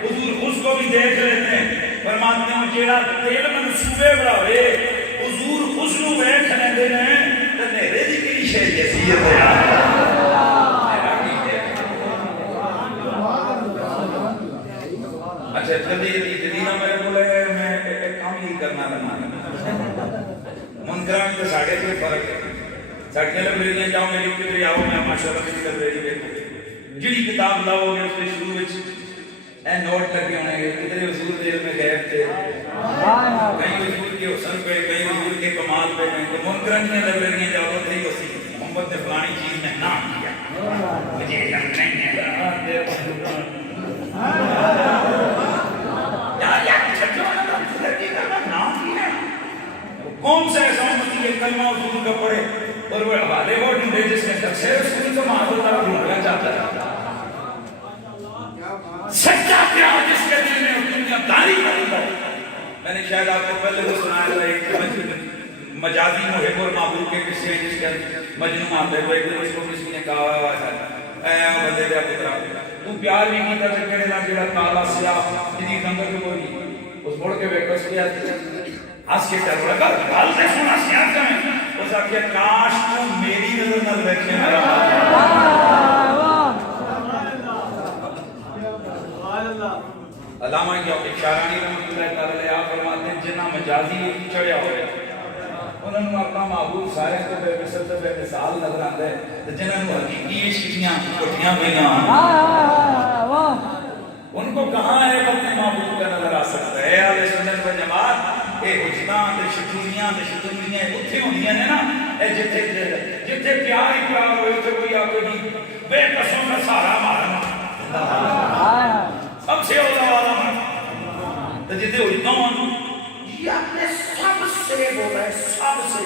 حضور اس کو بھی دیکھ لیتے ہیں. فرماتے ہیں جیڑا دل منصوبے بڑھاوے حضور اس کو دیکھ لیتے ہیں تو میرے جی کی شہر جیسی ہے. اچھا جدیدہ میرے بولے میں ایک کام ہی کرنا بنانا منکران کے ساڑھے کوئی فرق ہے. ساڑھے لائبریریاں جاؤ میری لائبریری آؤ میں ماشاءاللہ میری لائبریری دیکھو جڑی کتاب لاؤ گے اس کے شروع میں اے نوٹ لگے ہونے گے کتنے حضور دل میں غیب تھے, کہیں حضور کے حسن پہ کہیں حضور کے کمال پہ. تو منکران کی لائبریریاں جاؤ تو تھی اسی محمد نے فلانی چیز میں نام کیا مجھے علم نہیں ہے کون سے ایسا امتی یہ کلمہ حضور کا پڑھے اور وہ حوالے وہ ڈھونڈے جس میں تفسیر رسول کا معبود اللہ ڈھونڈنا چاہتا ہے. سچا کیا جس کے دل میں دنیا داری کرتا ہے. میں نے شاید آپ کو پہلے وہ سنایا تھا ایک مجازی محب اور معبود کے قصے جس کے مجنون آتے ہوئے ایک دن اس کو کسی نے کہا اے بندے کا پترا تو پیار بھی کی تھا کہ میرا جڑا کالا سیاہ جدی رنگ کے کوئی اس مڑ کے ویکس کیا آج کے طرح لگا حال سے سنا سیاہ کا میں اس آکھیا کاش تو میری نظر نہ دیکھے میرا علامہ شارانی رحمۃ اللہ تعالی علیہ آپ فرماتے ہیں جنہ مجازی چڑھیا ہوئے انہوں نے اپنا معبود سارے کو بے مثل سے بے مثال نظر آتا ہے تو جنہوں نے حقیقی شکیاں کٹیاں پہیاں ان کو کہاں ہے اپنے معبود کا نظر آ سکتا ہے. اہل سنت و جماعت اے حجتاں تے شکوریاں تے شکوریاں اتھے ہوندیاں نے نا اے جتھے پیار ہی پیار ہوئے اتھے کوئی آگے نہیں بے قسم کا سہارا مارنا سب سے اولا والا تو جتھے حجتاں ہوں یہ اپنے ہوتا ہے سب سے.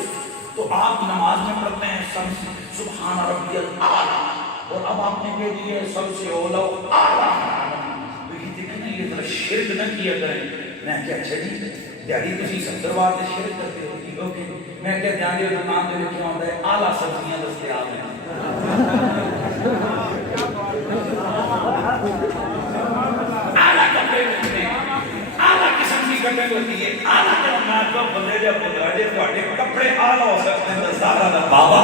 تو آپ نماز میں پڑھتے ہیں سبحان ربی الاعلیٰ، اور اب آپ نے کہہ دیا سب سے اولا اعلیٰ. تو یہ دیکھیں نا، یہ ذرا شرک نہ کیا کریں. میں کیا اچھا جی دیہی تسی 70 بار سے شرک کرتے ہو جی اوکے. میں کیا دھیان دے دکان دے لکھا ہوتا ہے اعلیٰ سبزیاں دستیاب ہیں. اعلیٰ کپڑے ہوتے ہیں، اعلیٰ قسم کی کپڑے ہوتی ہے. اعلیٰ جناب کو بندے جب بندے تھوڑے کپڑے اعلیٰ ہو سکتے ہیں. سارا دا بابا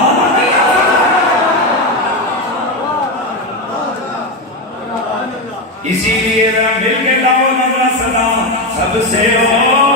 اسی لیے ذرا مل کے لاؤ نظر صدا سب سے اولا.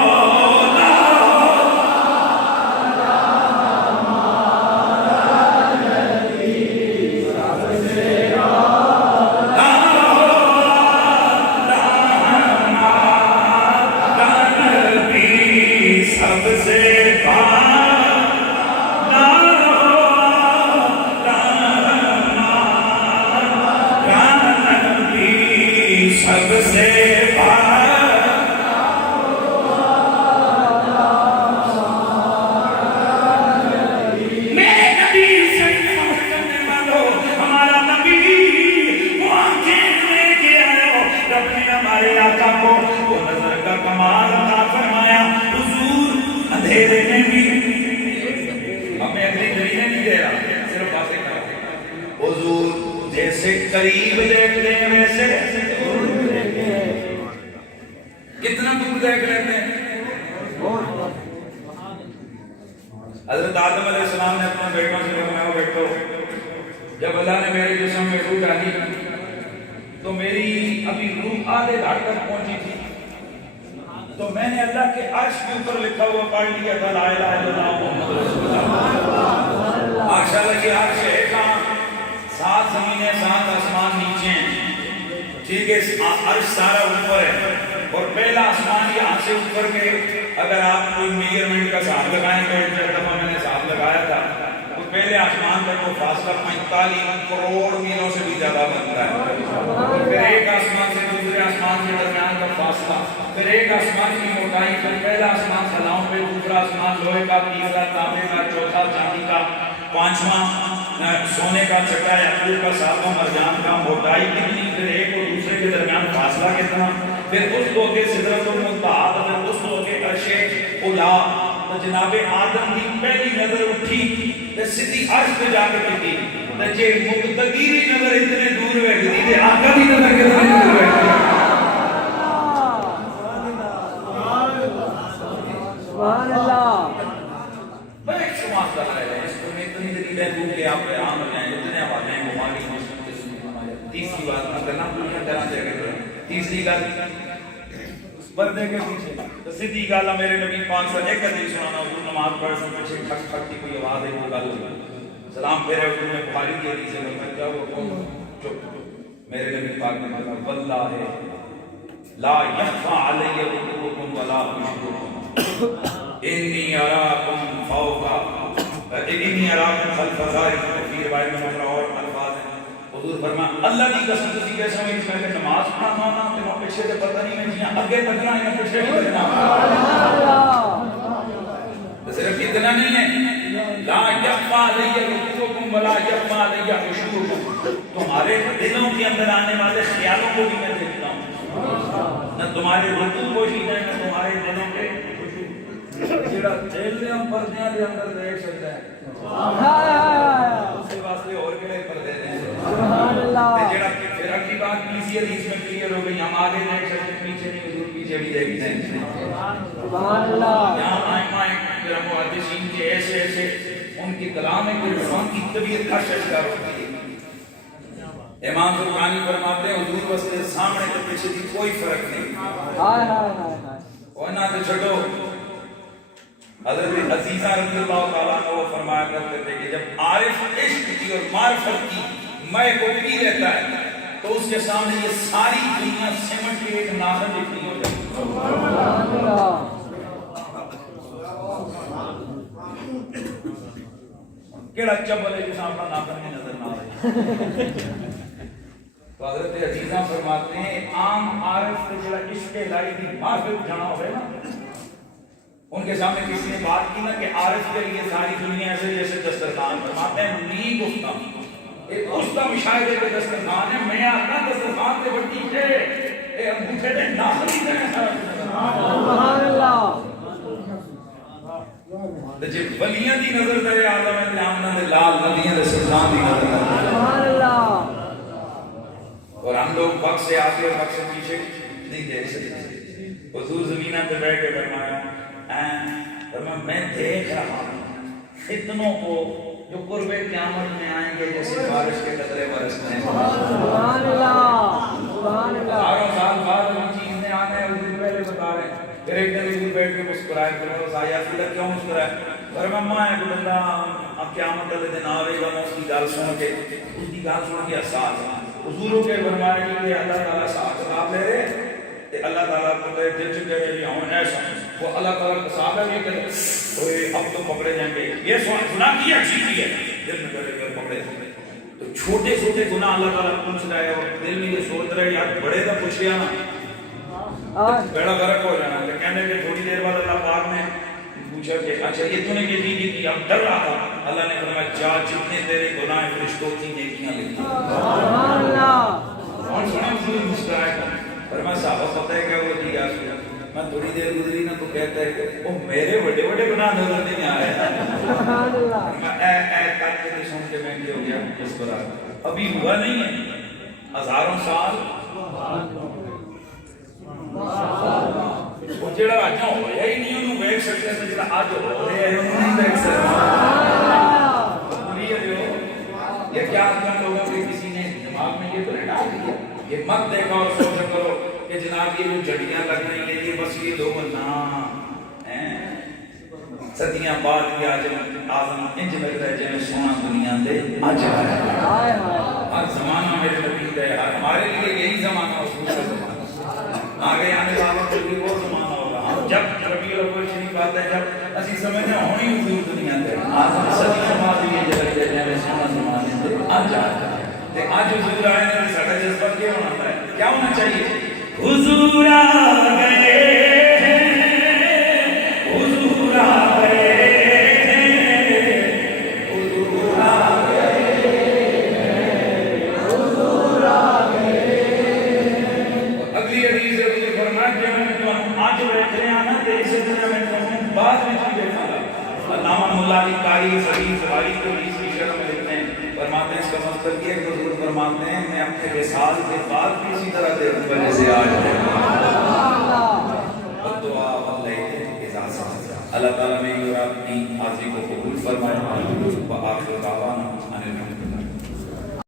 قریب دیکھتے ہیں ویسے کتنا دور دیکھ لیتے ہیں. حضرت آدم علیہ السلام نے اپنے بیٹوں سے فرمایا بیٹو جب اللہ نے میرے جسم میں روح ڈالی تو میری ابھی روح آدھے دھڑ تک پہنچی تھی، تو میں نے اللہ کے عرش کے اوپر لکھا ہوا پڑھ لیا تھا لا الہ الا اللہ محمد رسول اللہ. ماشاءاللہ یہ عرش ہے کہاں؟ 7 زمینیں 7 آسمان نیچے ہیں. ٹھیک ہے، عرش سارا اوپر ہے اور پہلا آسمان یہاں سے اوپر کے اگر آپ کوئی میجرمنٹ کا حساب لگائیں تو ایک دفعہ میں نے حساب لگایا تھا تو پہلے آسمان تک وہ فاصلہ 45 کروڑ میلوں سے بھی زیادہ بنتا ہے. پھر ایک آسمان سے دوسرے آسمان کے درمیان کا فاصلہ، پھر ایک آسمان کی موٹائی، پھر پہلا آسمان سلاؤں پہ، دوسرا آسمان لوہے کا، تیسرا تانبے کا، چوتھا چاندی کا، پانچواں سونے کا، چھٹا یاقوت کا، ساتواں مرجان کا. موٹائی کتنی، پھر ایک اور دوسرے کے درمیان فاصلہ کتنا، پھر اس کو کے سدرۃ المنتہا، پھر اس کو کے عرش اولا. تو جناب آدم کی پہلی نظر اٹھی تے سیدھی عرش پہ جا کے ٹکی. تے جے مقتدی دی نظر اتنے دور ویکھدی تے آقا دی نظر کتنی دور ویکھدی. سبحان اللہ. بڑے شمار کر رہے ہیں اس کو میں اتنی دری بیٹھوں کہ آپ پہ عام ہو جائیں اتنے آباد ہیں ممالک مسلم کے سنی ہمارے. تیسری بات اگر نہ پوچھنا طرح سے اگر تیسری گل پردے کے پیچھے تو سیدھی گل میرے نبی پاک سے ایک حدیث سنانا. حضور نماز پڑھ سے پیچھے ٹھک ٹھک کی کوئی آواز ہے وہ گل سلام پھیرے حضور نے بخاری کی حدیث ہے میں کیا وہ کون چپ. میرے نبی پاک نے کہا واللہ لا یخفى علی رکوعکم ولا خشوعکم انی اراکم فوق انی اراکم خلف ظاہرکم. فی روایت میں اور الفاظ ہیں. حضور فرمایا اللہ کی قسم تسی کیسے ہوئی کہ نماز پڑھنا نا تے نو پیچھے تے پتہ نہیں میں جیاں اگے تکنا یا پیچھے تکنا. صرف اتنا نہیں ہے لا یخفى علی رکوعکم ولا یخفى علی خشوعکم. تمہارے دلوں کے اندر آنے والے خیالوں کو بھی میں دیکھتا ہوں، نہ تمہارے رکوع کو ہی نہ تمہارے دلوں کے جڑا دل دے پردیاں دے اندر دیکھ سکتا ہے. اس کے واسطے اور کیڑے پردے ہیں. سبحان اللہ. تے جڑا پھر اگلی بات کسی حدیث میں کلیئر ہو گئی ہم آگے دیکھ سکتے پیچھے نہیں حضور پیچھے بھی دیکھتے ہیں. سبحان اللہ. یہاں آئمہ پھر محدثین کے ایسے ایسے ان کی کلام ہے کہ انسان کی طبیعت کا شکار ہوتی ہے. امام زرقانی فرماتے ہیں حضور واسطے سامنے تو پیچھے کی کوئی فرق نہیں. ہائے ہائے ہائے. اور نہ تو چھوڑو حضرت عزیزہ رضی اللہ تعالیٰ عنہ وہ فرمایا کرتے تھے کہ جب عارف عشق کی اور معرفت کی میں کو پی لیتا ہے تو اس کے سامنے یہ ساری دنیا سمٹ کے ایک ناخن جتنی ہو جاتی ہے. سبحان اللہ. کیڑا چبل ہے جس اپنا ناخن میں نظر نہ آئے. تو حضرت عزیزہ فرماتے ہیں عام عارف سے جڑا عشق الہی دی معرفت جانا ہوئے نا ان کے سامنے کسی نے بات کی نا کہ عارف کے لیے ساری دنیا ایسے جیسے دسترخوان، فرماتے ہیں نہیں گفتہ ایک گفتہ مشاہدے کے دسترخوان ہے، میں آتا دسترخوان کے بٹی تھے اے انگوٹھے دے ناخلی دے سبحان اللہ جب ولیاں دی نظر تے آدم ہے آمنہ دے لال ندیاں دے سلطان دی نظر سبحان اللہ اور ہم لوگ وقت سے آگے اور وقت سے پیچھے نہیں دیکھ سکتے۔ حضور زمینہ پہ بیٹھ کے فرمایا میں دیکھ رہا ہوں فتنوں کو جو قرب قیامت میں آئیں گے جیسے بارش کے قطرے برستے ہیں۔ سبحان اللہ سبحان اللہ ہزاروں سال بعد ہم چیز نے آنا ہے حضور پہلے بتا رہے ہیں۔ پھر ایک دن حضور بیٹھ کے مسکرائے کہ اس آیا فیلر کیوں مسکرائے؟ فرمایا ہے کہ بندہ اب قیامت والے دن آوے گا میں اس کی گال سن کے احساس حضوروں کے فرمایا کہ اللہ تعالیٰ صاحب کتاب لے رہے کہ اللہ تعالیٰ کو دل چکے رہے کہ ہوں ایسا وہ اللہ تعالیٰ کا صاحب ہے کہ اب تو پکڑے جائیں گے، یہ سنا کیا چیز ہے دل میں کرے گا پکڑے جائیں گے۔ تو چھوٹے چھوٹے گناہ اللہ تعالیٰ پوچھ رہا ہے اور دل میں یہ سوچ رہا ہے یار بڑے کا پوچھ لیا نا بیڑا غرق ہو جانا۔ تو کہنے کہ تھوڑی دیر بعد اللہ پاک نے پوچھا کہ اچھا یہ تو نے یہ دی تھی اب ڈر رہا تھا، اللہ نے فرمایا جا جتنے تیرے گناہ فرشتوں کی نیکیاں لکھی۔ سبحان اللہ کون سنے حضور مسکرائے گا فرمایا صاحب پتہ ہے کیا وہ دی گا میں تھوڑی دیر گزری نا تو کہتا ہے کہ وہ میرے بڑے بڑے گناہ نظر نہیں آ رہے ہیں۔ سبحان اللہ اے کر کے سن کے میں کیا ہو گیا اس پر ابھی ہوا نہیں ہے ہزاروں سال وہ جڑا اجا ہویا ہی نہیں انہوں ویکھ سکتے تے جڑا اج ہو رہا ہے انہوں نہیں ویکھ سکتے۔ یہ کیا ہم لوگوں کے کسی نے دماغ میں یہ تو نہیں ڈال دیا یہ مت دیکھو اور سوچا کرو کہ جناب یہ جو جڑیاں لگ رہی ہیں یہ بس یہ لوگ نہ صدیاں بعد بھی آج آزم انج لگ رہا ہے جنہیں سونا دنیا دے آج ہائے ہائے ہر زمانہ میرے نبی ہے ہمارے لیے یہی زمانہ اس کا زمانہ آگے آنے والا کوئی بھی وہ زمانہ ہوگا جب ربیع الاول شریف آتا ہے جب اسی سمجھتے ہیں ہونی حضور دنیا دے آزم صدی سماعت یہ جلگ ہے جنہیں سونا زمانے دے آج آتے آج حضور آئے ہیں ساڑھا جذبہ کیا ہونا ہے کیا ہونا چاہیے حضور آ گئے حضور آ گئے حضور آ گئے اگلی حدیث ہے حضور فرمایا کہ میں تو آج بیٹھ رہے ہیں نا تے اس دنیا میں تو بعد میں بھی بیٹھا گا علامہ مولا علی قاری حدیث والی کو اس کی شرح میں لکھتے ہیں فرماتے ہیں اس کا مطلب یہ ہے کہ حضور فرماتے ہیں میں اپنے وصال کے بعد بھی اسی طرح دیکھوں گا جیسے آج ہے دعا اللہ تعالیٰ میں اور اپنی حاضری کو قبول فرمائے